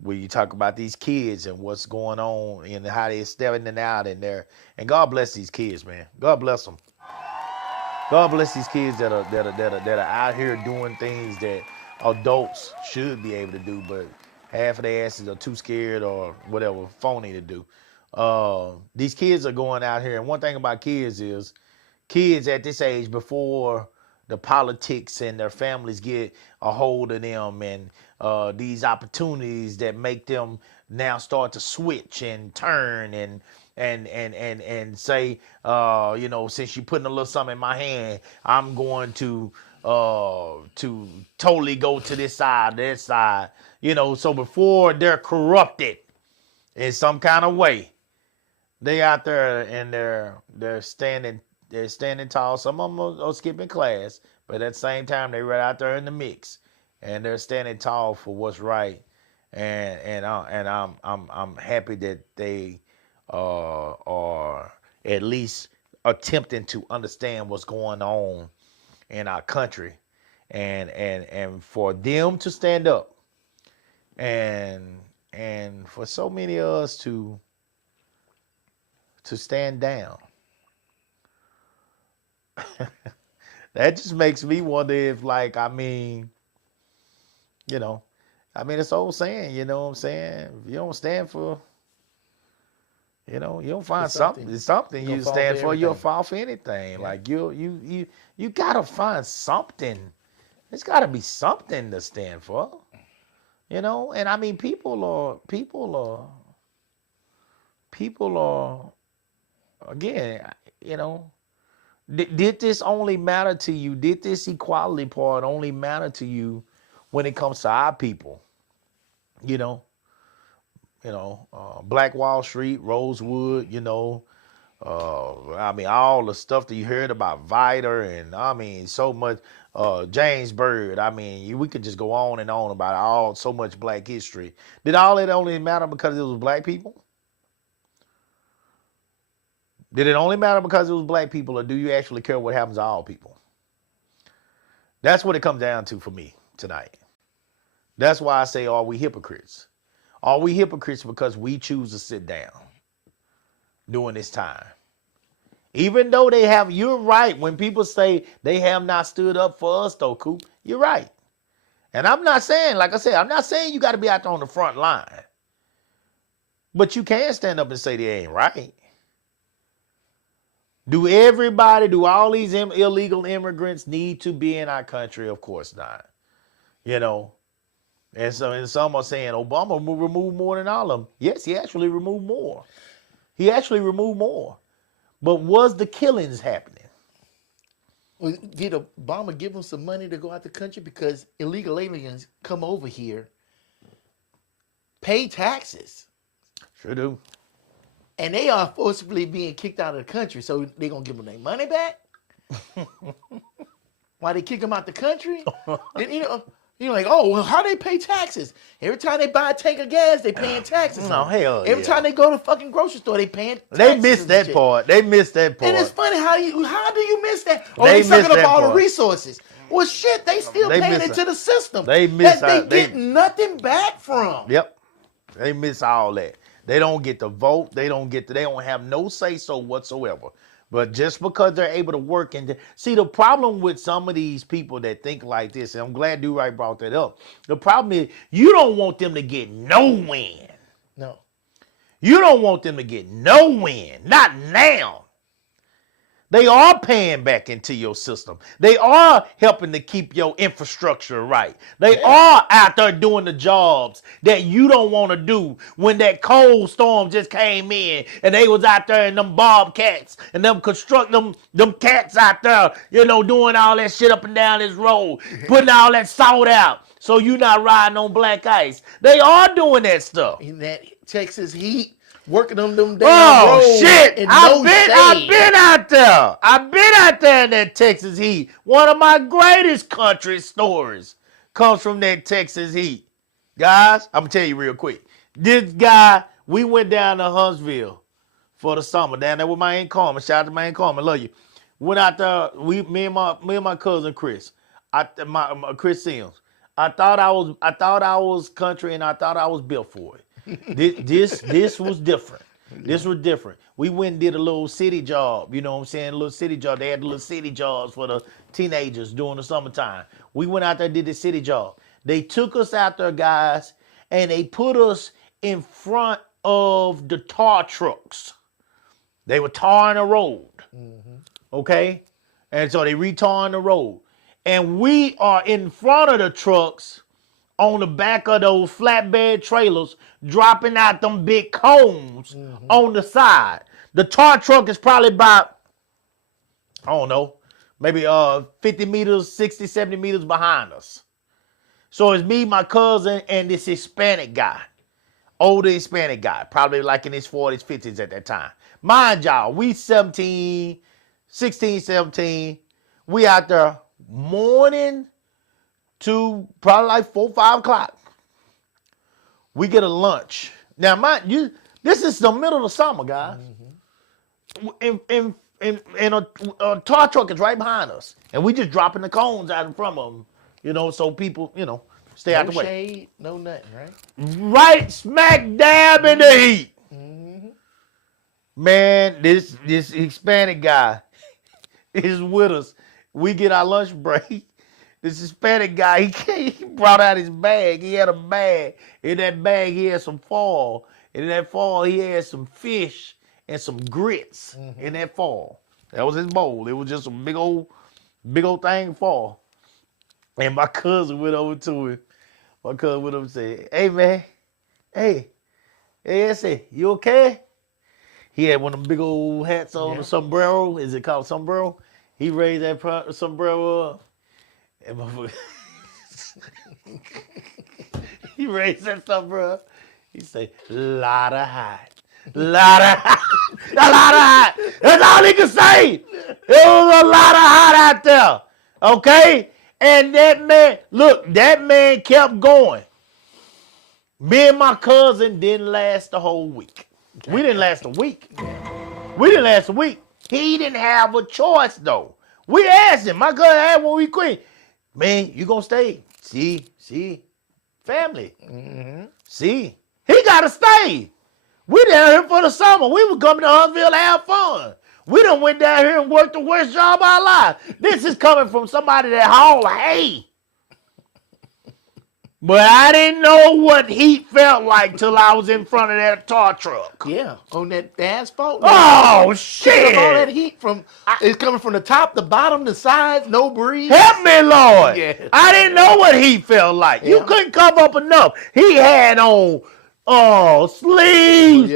where you talk about these kids and what's going on and how they're stepping out in there. And God bless these kids, man. God bless them. God bless these kids that are out here doing things that adults should be able to do, but half of their asses are too scared or whatever phony to do. These kids are going out here, and one thing about kids is kids at this age, before the politics and their families get a hold of them, and these opportunities that make them now start to switch and turn and say, you know, since you're putting a little something in my hand, I'm going to totally go to this side, that side. You know, so before they're corrupted in some kind of way, they out there and they're standing tall. Some of them are skipping class, but at the same time they're right out there in the mix, and they're standing tall for what's right. And I'm happy that they are at least attempting to understand what's going on in our country, and for them to stand up, and for so many of us to stand down. That just makes me wonder if, like, I mean, you know, it's old saying, you know what I'm saying? If you don't stand for, you know, you don't find something you stand for, you'll fall for anything. Yeah. Like you gotta find something. There's gotta be something to stand for. You know, and I mean people are again, you know, did this only matter to you? Did this equality part only matter to you when it comes to our people? You know, Black Wall Street, Rosewood, you know, I mean, all the stuff that you heard about Viter, and I mean, so much, James Byrd. I mean, we could just go on and on about so much black history. Did all that only matter because it was black people? Did it only matter because it was black people, or do you actually care what happens to all people? That's what it comes down to for me tonight. That's why I say, are we hypocrites? Are we hypocrites because we choose to sit down during this time? Even though you're right. When people say they have not stood up for us, though, Coop, you're right. And I'm not saying, like I said, I'm not saying you got to be out there on the front line. But you can stand up and say they ain't right. Do all these illegal immigrants need to be in our country? Of course not. You know, and some are saying Obama removed more than all of them. Yes, he actually removed more. But was the killings happening? Well, did Obama give them some money to go out the country? Because illegal aliens come over here, pay taxes. Sure do. And they are forcibly being kicked out of the country, so they're going to give them their money back? Why they kick them out the country? And, you're like, oh, well, how they pay taxes? Every time they buy a tank of gas, they paying taxes. No, hell Every time they go to the fucking grocery store, they paying taxes. They missed that part. And it's funny, how do you miss that? Oh, they sucking up all the resources. Well, shit, they still paying into the system. They get nothing back from. Yep. They miss all that. They don't get to vote. They don't have no say-so whatsoever. But just because they're able to work and see, the problem with some of these people that think like this, and I'm glad Do-Right brought that up. The problem is you don't want them to get no win. No. You don't want them to get no win. Not now. They are paying back into your system. They are helping to keep your infrastructure right. They are out there doing the jobs that you don't want to do when that cold storm just came in and they was out there in them bobcats and them them cats out there, doing all that shit up and down this road, putting all that salt out so you not riding on black ice. They are doing that stuff. In that Texas heat, working on them damn Oh roads shit! in I've no shade. been out there. I've been out there in that Texas heat. One of my greatest country stories comes from that Texas heat. Guys, I'm gonna tell you real quick. This guy, we went down to Huntsville for the summer. Down there with my Aunt Carmen. Shout out to my Aunt Carmen. Love you. Went out there. Me and my cousin Chris. My Chris Sims. I thought I was country and I thought I was built for it. This was different. This was different. We went and did a little city job, you know what I'm saying? A little city job. They had little city jobs for the teenagers during the summertime. We went out there and did the city job. They took us out there, guys, and they put us in front of the tar trucks. They were tarring the road. Okay? And so they retarring the road. And we are in front of the trucks on the back of those flatbed trailers, dropping out them big cones on the side. The tar truck is probably about, I don't know, maybe 50 meters, 60, 70 meters behind us. So it's me, my cousin, and this Hispanic guy. Older Hispanic guy, probably like in his 40s, 50s at that time. Mind y'all, we 16, 17. We out there morning to probably like 4, 5 o'clock. We get a lunch. Now, mind you, this is the middle of the summer, guys. And a tar truck is right behind us. And we just dropping the cones out in front of them, so people, stay out the way. No shade, no nothing, right? Right smack dab in the heat. Man, this Hispanic guy is with us. We get our lunch break. This Hispanic guy, he brought out his bag. He had a bag. In that bag, he had some fall. And in that fall, he had some fish and some grits in that fall. That was his bowl. It was just a big old thing of fall. And my cousin went over to him. My cousin went over and said, "Hey, man. Hey, I said, you okay?" He had one of them big old hats on, a sombrero. Is it called sombrero? He raised that sombrero up. And he raised that sombrero up. He said, lot of hot. A lot of hot. That's all he could say. It was a lot of hot out there. Okay? And that man kept going. Me and my cousin didn't last the whole week. We didn't last a week. He didn't have a choice, though. We asked him. My cousin had one we quit. Man, you gonna stay? See, family. See, he gotta stay. We down here for the summer. We was coming to Huntsville to have fun. We done went down here and worked the worst job of our life. This is coming from somebody that haul hay. But I didn't know what heat felt like till I was in front of that tar truck. Yeah, on that asphalt. Oh, shit. All that heat it's coming from the top, the bottom, the sides, no breeze. Help me, Lord. Yeah. I didn't know what heat felt like. Yeah. You couldn't cover up enough. He had on sleeves,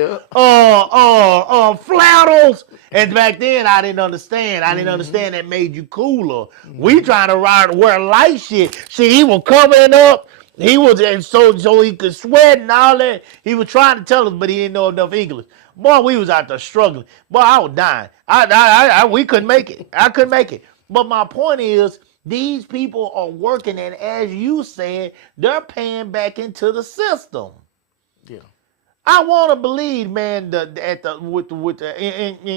flannels. And back then, I didn't understand. I didn't understand that made you cooler. We trying to wear light shit. See, he was covering up. He was, and so he could sweat and all that. He was trying to tell us, but he didn't know enough English. Boy, we was out there struggling. Boy, I was dying. We couldn't make it. I couldn't make it. But my point is, these people are working, and as you said, they're paying back into the system. Yeah. I want to believe, man, and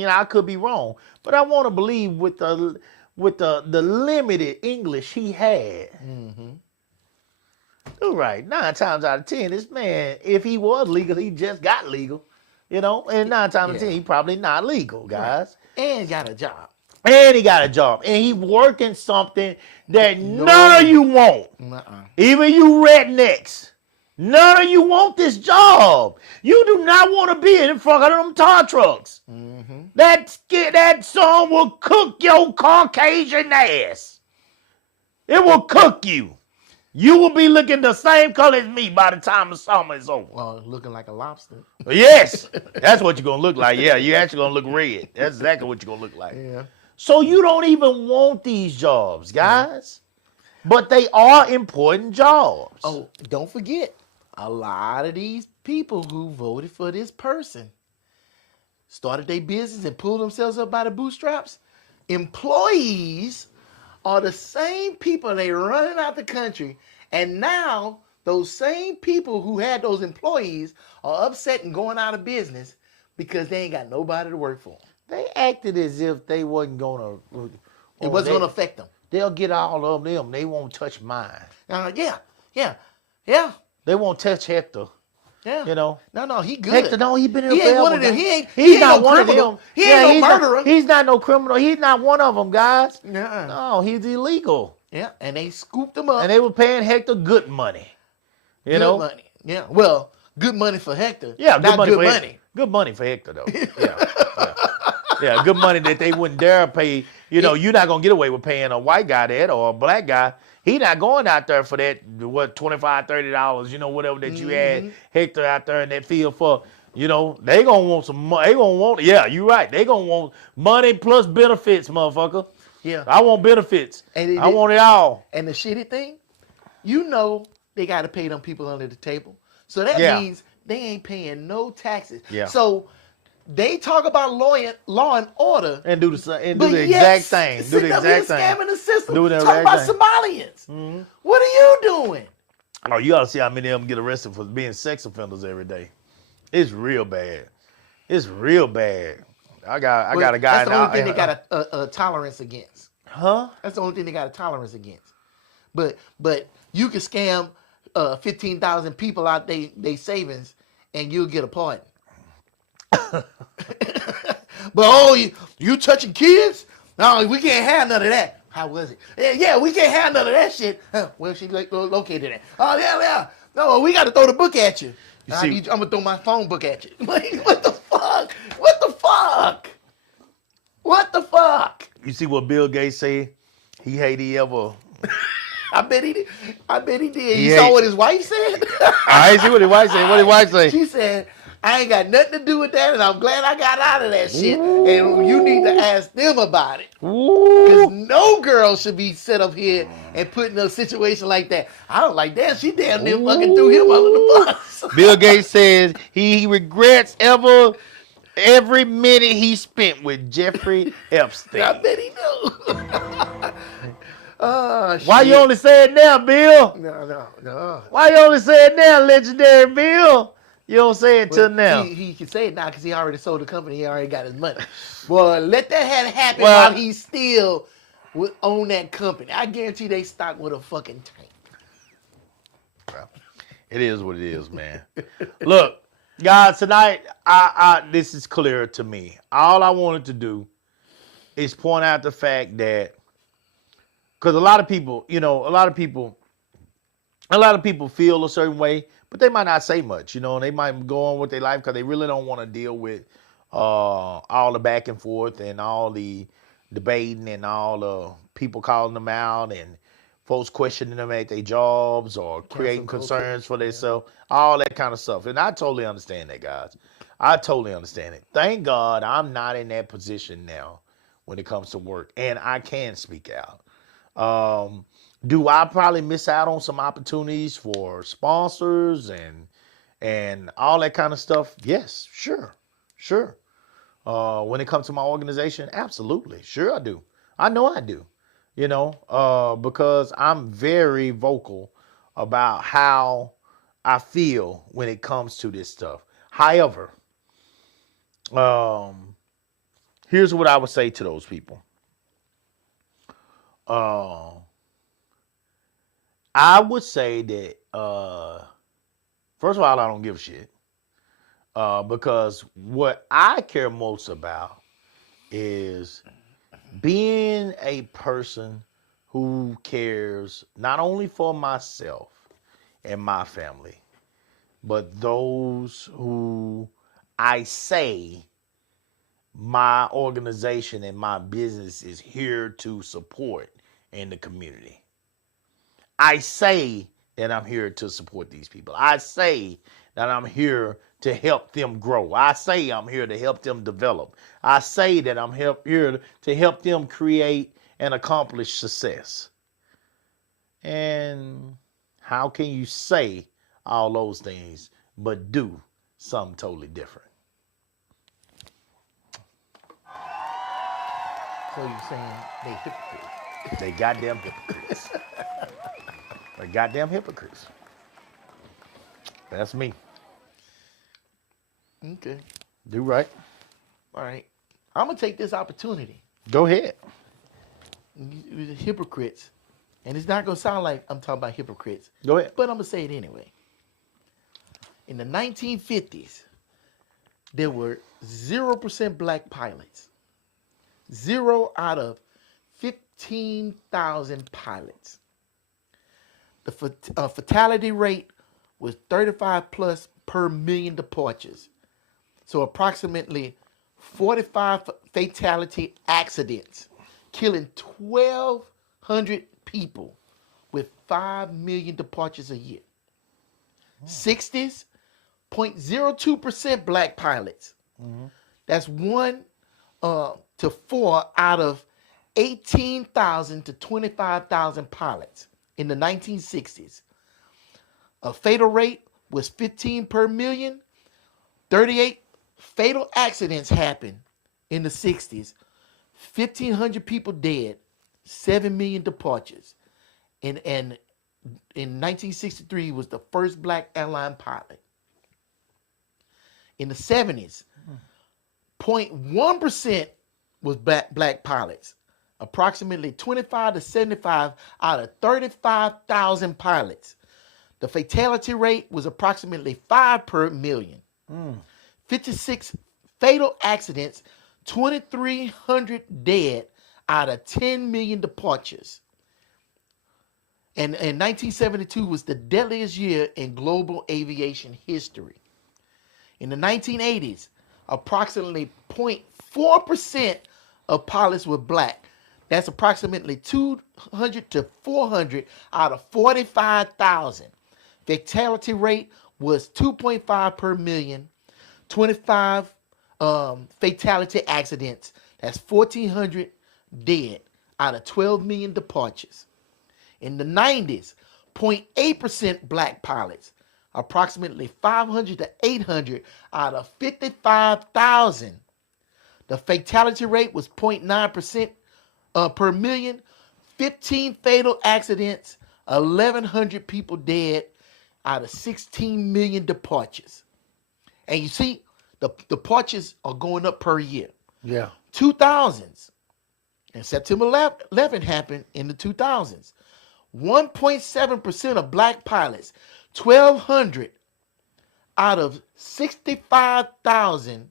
I could be wrong, but I want to believe with the limited English he had. All right, 9 times out of 10, this man, if he was legal, he just got legal, and 9 times out of 10, he probably not legal, guys. Right. And got a job. And he got a job, and he working something that none of you want. Even you rednecks. None of you want this job. You do not want to be in front of them tar trucks. Mm-hmm. That song will cook your Caucasian ass. It will cook you. You will be looking the same color as me by the time the summer is over. Well, looking like a lobster. Yes, that's what you're going to look like. Yeah, you're actually going to look red. That's exactly what you're going to look like. Yeah. So you don't even want these jobs, guys. But they are important jobs. Oh, don't forget, a lot of these people who voted for this person started their business and pulled themselves up by the bootstraps. Employees are the same people they running out the country, and now those same people who had those employees are upset and going out of business because they ain't got nobody to work for. They acted as if they wasn't gonna. It wasn't going to affect them. They'll get all of them. They won't touch mine. Yeah. They won't touch Hector. Yeah. You know. No, he good. Hector, no, he been in He ain't forever, one of them. guys. He ain't not no one criminal. of them. He ain't no murderer. He's not no criminal. He's not one of them, guys. Yeah. No, he's illegal. Yeah, and they scooped him up. And they were paying Hector good money. You know. Good money. Yeah. Well, good money for Hector. Yeah, not good money. Hector. Good money for Hector, though. Yeah, good money that they wouldn't dare pay. You know, you're not going to get away with paying a white guy that or a black guy. He not going out there for that, what, $25, $30, you know, whatever that you had Hector out there in that field for. You know, they going to want some money. They going to want, yeah, you're right. They going to want money plus benefits, motherfucker. Yeah. I want benefits. I want it all. And the shitty thing, you know they got to pay them people under the table. So that means they ain't paying no taxes. Yeah. So they talk about law and order. And do the yet exact thing. Do sitting the up here exact thing. scamming the system. Do the Talk exact about thing. Somalians. Mm-hmm. What are you doing? Oh, you ought to see how many of them get arrested for being sex offenders every day. It's real bad. It's real bad. I got a guy. That's the only thing they got a tolerance against. Huh? That's the only thing they got a tolerance against. But you can scam 15,000 people out they savings and you'll get a pardon. But you touching kids? No, we can't have none of that. How was it? Yeah, we can't have none of that shit. Where she located at? Oh yeah. No, we got to throw the book at you. I'm gonna throw my phone book at you. Like, what the fuck? What the fuck? What the fuck? You see what Bill Gates said? He ever. I bet he did. You saw what his wife said? I ain't see what his wife said. What his wife say? She said, I ain't got nothing to do with that, and I'm glad I got out of that shit. And you need to ask them about it. Because no girl should be set up here and put in a situation like that. I don't like that. She damn near fucking threw him under the bus. Bill Gates says he regrets every minute he spent with Jeffrey Epstein. I bet he knew. Oh, shit. Why you only say it now, Bill? No. Why you only say it now, legendary Bill? You don't say it till now. He can say it now because he already sold the company. He already got his money. Well, let that happen while he's still own that company. I guarantee they stock with a fucking tank. It is what it is, man. Look, guys, tonight, this is clear to me. All I wanted to do is point out the fact that, because a lot of people feel a certain way, but they might not say much, and they might go on with their life because they really don't want to deal with all the back and forth and all the debating and all the people calling them out and folks questioning them at their jobs or creating concerns for themselves, all that kind of stuff. And I totally understand that, guys. I totally understand it. Thank God I'm not in that position now when it comes to work, and I can speak out. Do I probably miss out on some opportunities for sponsors and all that kind of stuff? Yes, sure. When it comes to my organization, absolutely. Sure I do. I know I do. Because I'm very vocal about how I feel when it comes to this stuff. However, here's what I would say to those people. I would say that, first of all, I don't give a shit. Because what I care most about is being a person who cares not only for myself and my family, but those who I say my organization and my business is here to support in the community. I say that I'm here to support these people. I say that I'm here to help them grow. I say I'm here to help them develop. I say that I'm here to help them create and accomplish success. And how can you say all those things but do something totally different? So you're saying they hypocrites? They goddamn hypocrites. They goddamn hypocrites. That's me. Okay. Do right. All right. I'm gonna take this opportunity. Go ahead. The hypocrites, and it's not gonna sound like I'm talking about hypocrites. Go ahead. But I'm gonna say it anyway. In the 1950s, there were 0% black pilots. 0 out of 15,000 pilots. The fatality rate was 35 plus per million departures. So approximately 45 fatality accidents, killing 1,200 people with 5 million departures a year. 60s, 0.02% black pilots. That's 1 to 4 out of 18,000 to 25,000 pilots in the 1960s. A fatal rate was 15 per million. 38 fatal accidents happened in the 60s. 1,500 people dead, 7 million departures. And in 1963 he was the first black airline pilot. In the 70s, 0.1% was black pilots. Approximately 25 to 75 out of 35,000 pilots. The fatality rate was approximately 5 per million. 56 fatal accidents, 2,300 dead out of 10 million departures. And 1972 was the deadliest year in global aviation history. In the 1980s, approximately 0.4% of pilots were black. That's approximately 200 to 400 out of 45,000. Fatality rate was 2.5 per million. 25 fatality accidents. That's 1,400 dead out of 12 million departures. In the 90s, 0.8% black pilots. Approximately 500 to 800 out of 55,000. The fatality rate was 0.9% per million. 15 fatal accidents, 1,100 people dead out of 16 million departures. And you see, the departures are going up per year. Yeah. 2000s. And September 11 happened in the 2000s. 1.7% of black pilots, 1,200 out of 65,000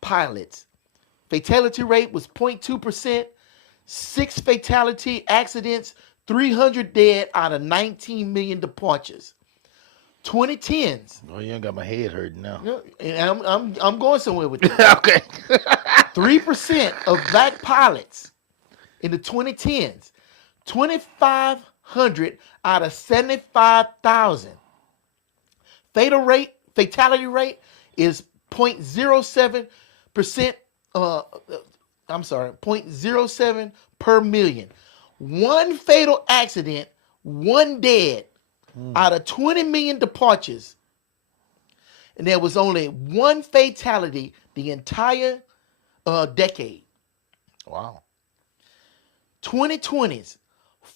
pilots. Fatality rate was 0.2%. 6 fatality accidents, 300 dead out of 19 million departures. 2010s. Oh, you ain't got my head hurting now. And I'm going somewhere with this. Okay. 3% of black pilots in the 2010s. 2,500 out of 75,000. Fatality rate is 0.07%. 0.07 per million. 1 fatal accident, 1 dead out of 20 million departures. And there was only 1 fatality the entire decade. Wow. 2020s,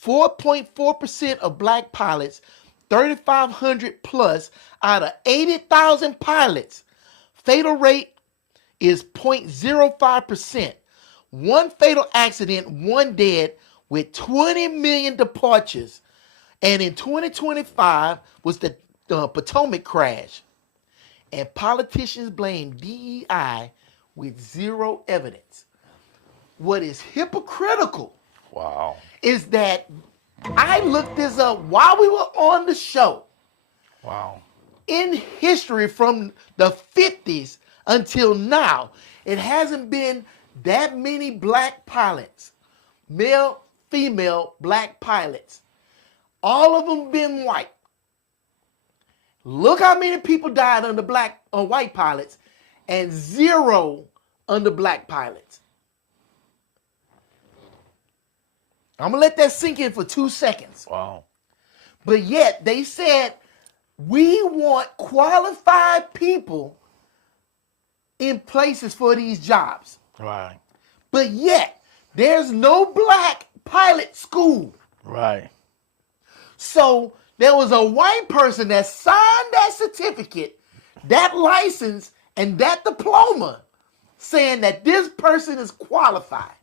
4.4% of black pilots, 3,500 plus out of 80,000 pilots. Fatal rate is 0.05%. 1 fatal accident, 1 dead with 20 million departures. And in 2025 was the Potomac crash. And politicians blame DEI with 0 evidence. What is hypocritical Wow. is that I looked this up while we were on the show. Wow. in history from the 50s until now, it hasn't been that many black pilots, male, female black pilots. All of them been white. Look how many people died under black or white pilots and 0 under black pilots. I'm going to let that sink in for 2 seconds. Wow. But yet they said, we want qualified people in places for these jobs. Right. But yet there's no black pilot school. Right. So there was a white person that signed that certificate, that license, and that diploma saying that this person is qualified.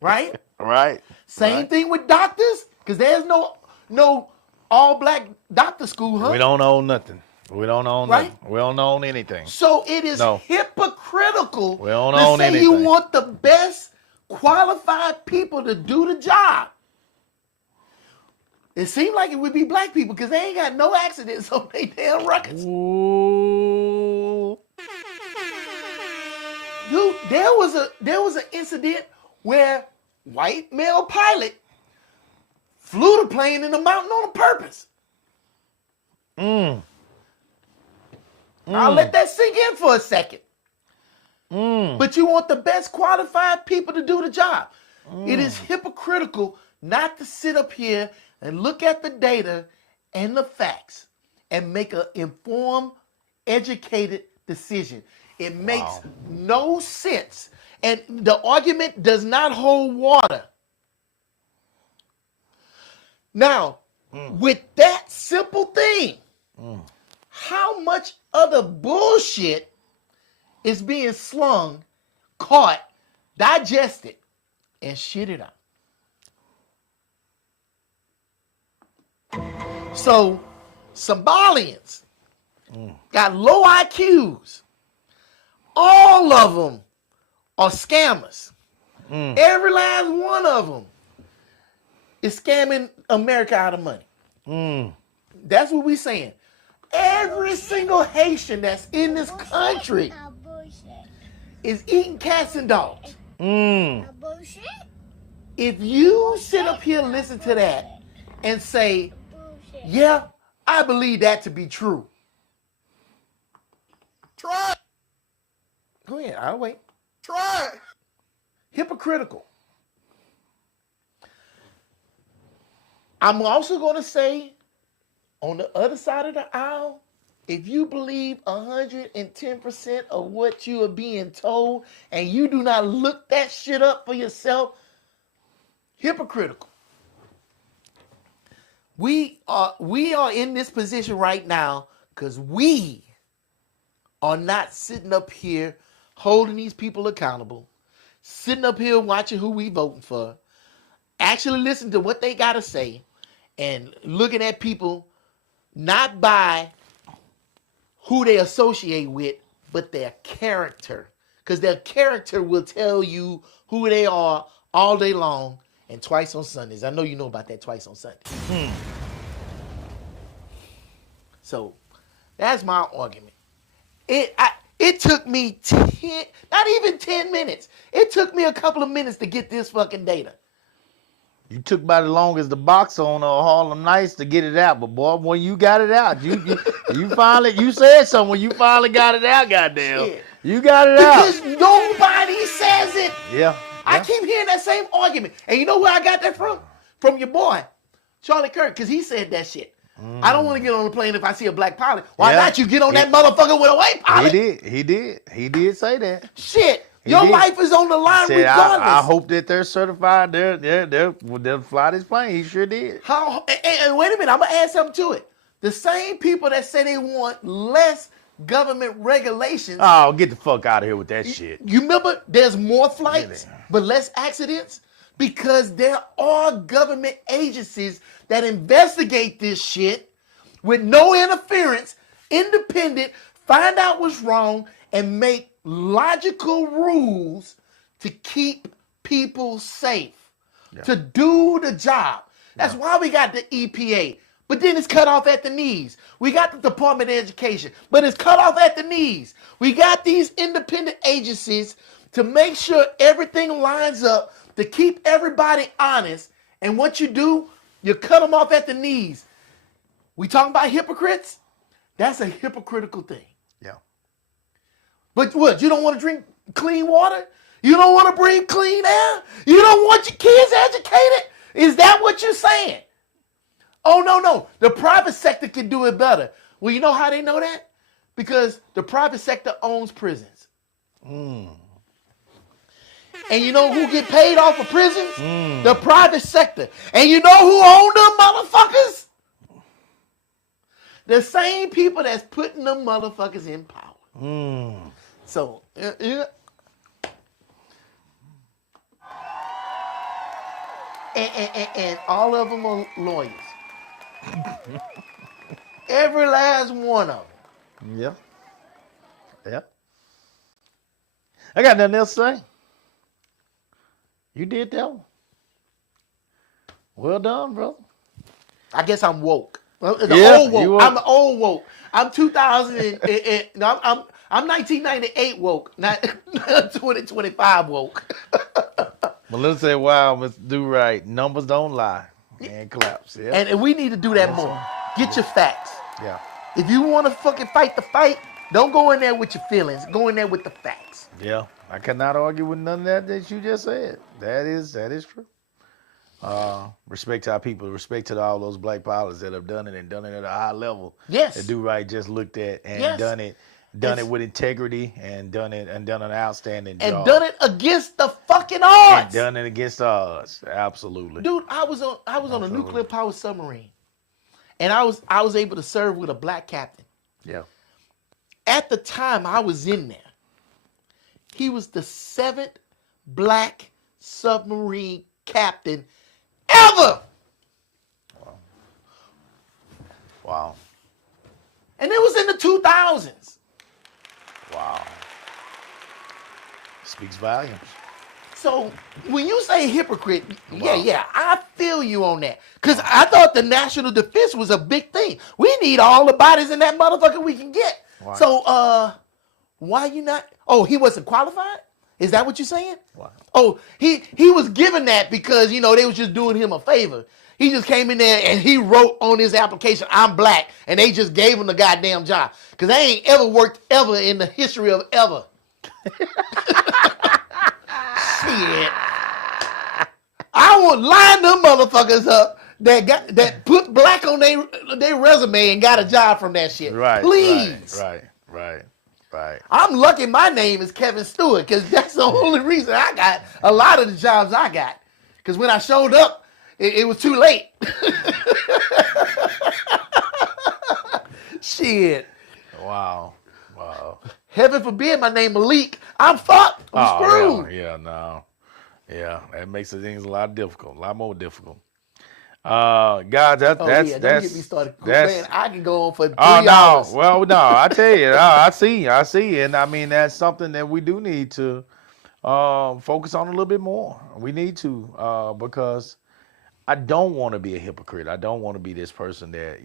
Right? Right. Same Right. thing with doctors, because there's no all black doctor school, huh? We don't own nothing. We don't own Right? nothing. We don't own anything. So it is No. hypocritical We don't to own say you anything. want the best qualified people to do the job. It seemed like it would be black people because they ain't got no accidents on their damn records. Ooh. Dude, there was an incident where white male pilot flew the plane in the mountain on purpose. I'll let that sink in for a second. But you want the best qualified people to do the job. It is hypocritical not to sit up here and look at the data and the facts and make an informed, educated decision. It makes no sense. And the argument does not hold water. Now, with that simple thing, how much other bullshit is being slung, caught, digested, and shitted out? So, Somalians got low IQs. All of them are scammers. Every last one of them is scamming America out of money. That's what we're saying. Every single Haitian that's in this country is eating cats and dogs. If you sit up here and listen to that and say, yeah, I believe that to be true. Try it. Go ahead, I'll wait. Try it. Hypocritical. I'm also going to say, on the other side of the aisle, if you believe 110% of what you are being told and you do not look that shit up for yourself, hypocritical. We are in this position right now because we are not sitting up here holding these people accountable, sitting up here watching who we voting for, actually listening to what they got to say, and looking at people not by who they associate with, but their character. Because their character will tell you who they are all day long and twice on Sundays. I know you know about that twice on Sundays. So that's my argument. It took me not even 10 minutes. It took me a couple of minutes to get this fucking data. You took about as long as the box on Harlem Nights to get it out, but boy, when you got it out, you finally, you said something when you finally got it out, goddamn. Shit. You got it out. Because nobody says it. Yeah. I keep hearing that same argument. And you know where I got that from? From your boy, Charlie Kirk, because he said that shit. I don't want to get on the plane if I see a black pilot. Why not you get on that motherfucker with a white pilot? He did say that. Shit. Your did. life is on the line Said, regardless. I hope that they're certified. They'll fly this plane. He sure did. How? And wait a minute, I'm gonna add something to it. The same people that say they want less government regulations. Oh, get the fuck out of here with that shit. You remember there's more flights, but less accidents? Because there are government agencies that investigate this shit with no interference, independent, find out what's wrong, and make logical rules to keep people safe, to do the job. That's why we got the EPA, but then it's cut off at the knees. We got the Department of Education, but it's cut off at the knees. We got these independent agencies to make sure everything lines up, to keep everybody honest. And what you do, you cut them off at the knees. We talking about hypocrites? That's a hypocritical thing. Yeah. But what, you don't want to drink clean water? You don't want to breathe clean air? You don't want your kids educated? Is that what you're saying? Oh, no. The private sector can do it better. Well, you know how they know that? Because the private sector owns prisons. And you know who get paid off of prisons? The private sector. And you know who own them motherfuckers? The same people that's putting them motherfuckers in power. So, and all of them are lawyers. Every last one of them. Yeah. Yeah. I got nothing else to say. You did that one. Well done, brother. I guess I'm woke. Yeah, Old woke. you woke. I'm old woke. I'm 2000. I'm 1998 woke, not 2025 woke. Melissa said, wow, Mr. Do Right. Numbers don't lie. And claps. Yeah. And we need to do that more. Get your facts. Yeah. If you want to fucking fight the fight, don't go in there with your feelings. Go in there with the facts. Yeah. I cannot argue with none of that you just said. That is true. Respect to our people. Respect to all those black pilots that have done it and done it at a high level. Yes. That Do Right just looked at and Yes. done it with integrity and done an outstanding And job. done it against the fucking odds. And done it against the odds. Absolutely. Dude, I was on a nuclear powered submarine. And I was able to serve with a black captain. Yeah. At the time I was in there, he was the 7th black submarine captain ever. Wow. And it was in the 2000s. Wow. Speaks volumes. So when you say hypocrite, Wow. yeah, I feel you on that. Because I thought the national defense was a big thing. We need all the bodies in that motherfucker we can get. Right. So why you not? Oh, he wasn't qualified? Is that what you're saying? Wow. Oh, he was given that because, they was just doing him a favor. He just came in there and he wrote on his application, I'm black, and they just gave him the goddamn job. Because they ain't ever worked ever in the history of ever. Shit. I would line them motherfuckers up that put black on their resume and got a job from that shit. Right. Please. Right. I'm lucky my name is Kevin Stewart because that's the only reason I got a lot of the jobs I got. Because when I showed up, it was too late. Shit. Wow. Heaven forbid my name Malik. I'm fucked. I'm screwed. Yeah, no. Yeah, that makes things a lot more difficult. Guys, that's Don't get me started. Man, I can go on for 3 Oh hours. no! Well, no, I tell you, I see, and I mean that's something that we do need to focus on a little bit more. We need to because I don't want to be a hypocrite. I don't want to be this person that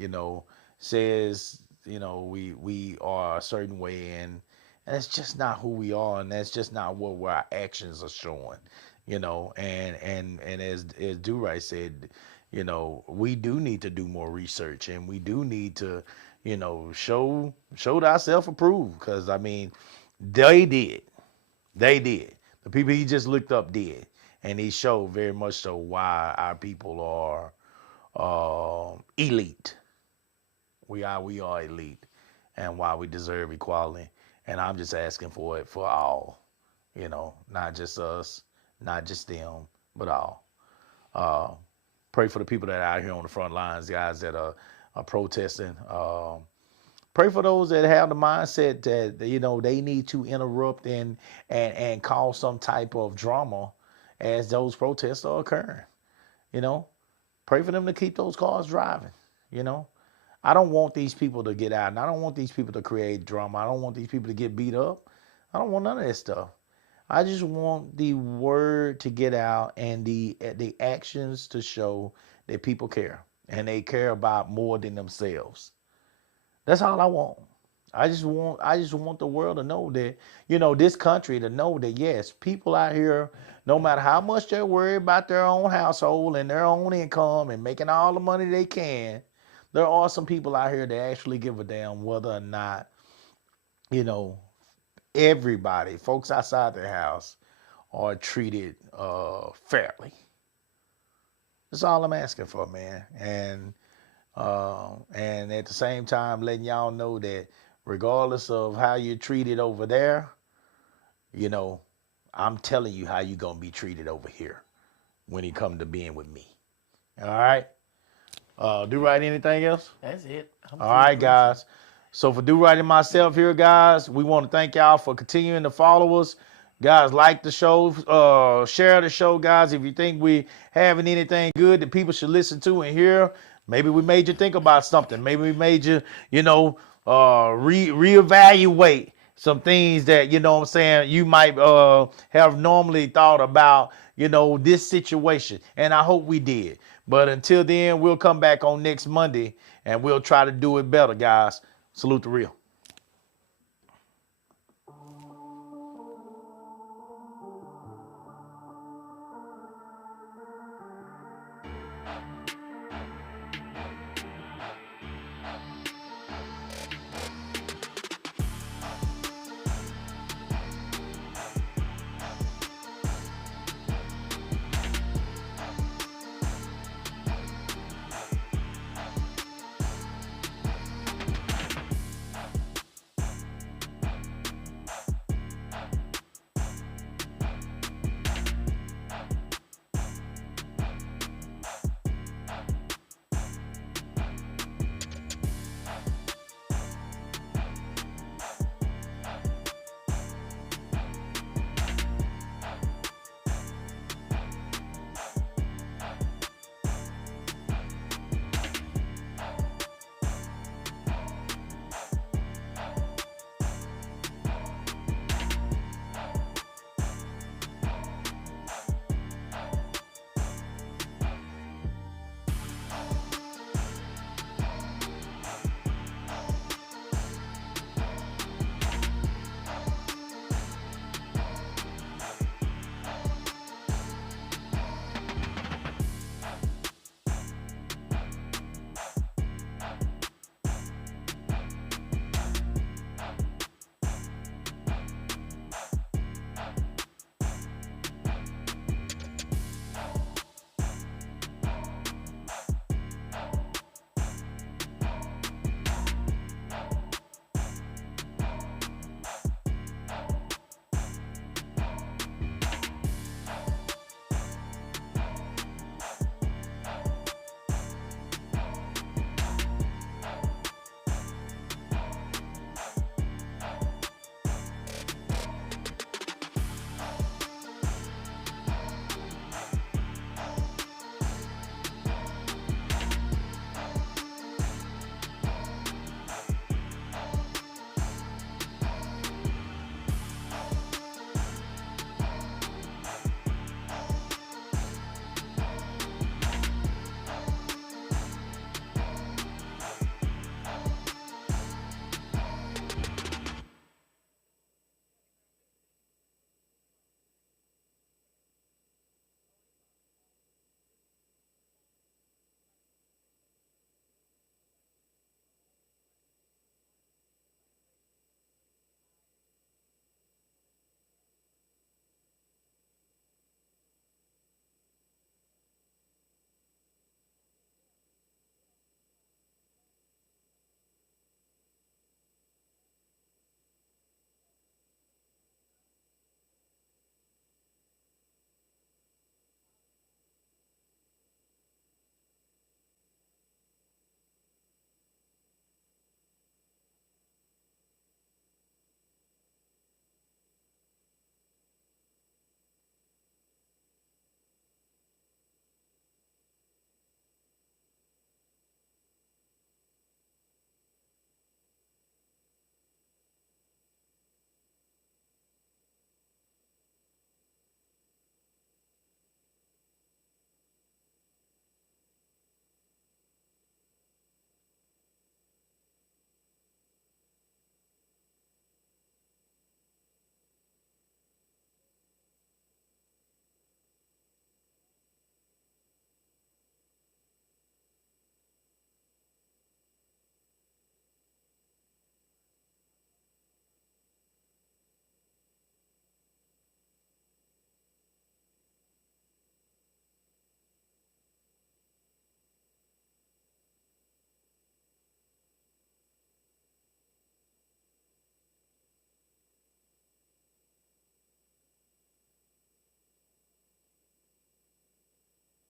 says we are a certain way, and it's just not who we are, and that's just not what our actions are showing. And as Do Right said. We do need to do more research, and we do need to, show ourselves approved. Because I mean, they did. The people he just looked up did, and he showed very much so why our people are elite. We are elite, and why we deserve equality. And I'm just asking for it for all, not just us, not just them, but all. Pray for the people that are out here on the front lines, guys that are protesting. Pray for those that have the mindset that they need to interrupt and cause some type of drama as those protests are occurring. Pray for them to keep those cars driving. I don't want these people to get out, and I don't want these people to create drama. I don't want these people to get beat up. I don't want none of that stuff. I just want the word to get out and the actions to show that people care. and they care about more than themselves. That's all I want. I just want the world to know that, this country to know that yes, people out here, no matter how much they're worried about their own household and their own income and making all the money they can, there are some people out here that actually give a damn whether or not, you know, everybody, folks outside their house, are treated fairly. That's all I'm asking for, man. And at the same time, letting y'all know that regardless of how you're treated over there, I'm telling you how you're gonna be treated over here when it comes to being with me. All right. Do right. Anything else? That's it. All right, guys. So for Do Right and myself here, guys, we want to thank y'all for continuing to follow us. Guys, like the show, share the show, guys. If you think we having anything good that people should listen to and hear, maybe we made you think about something. Maybe we made you, reevaluate some things that, what I'm saying, you might have normally thought about, this situation. And I hope we did. But until then, we'll come back on next Monday and we'll try to do it better, guys. Salute the real.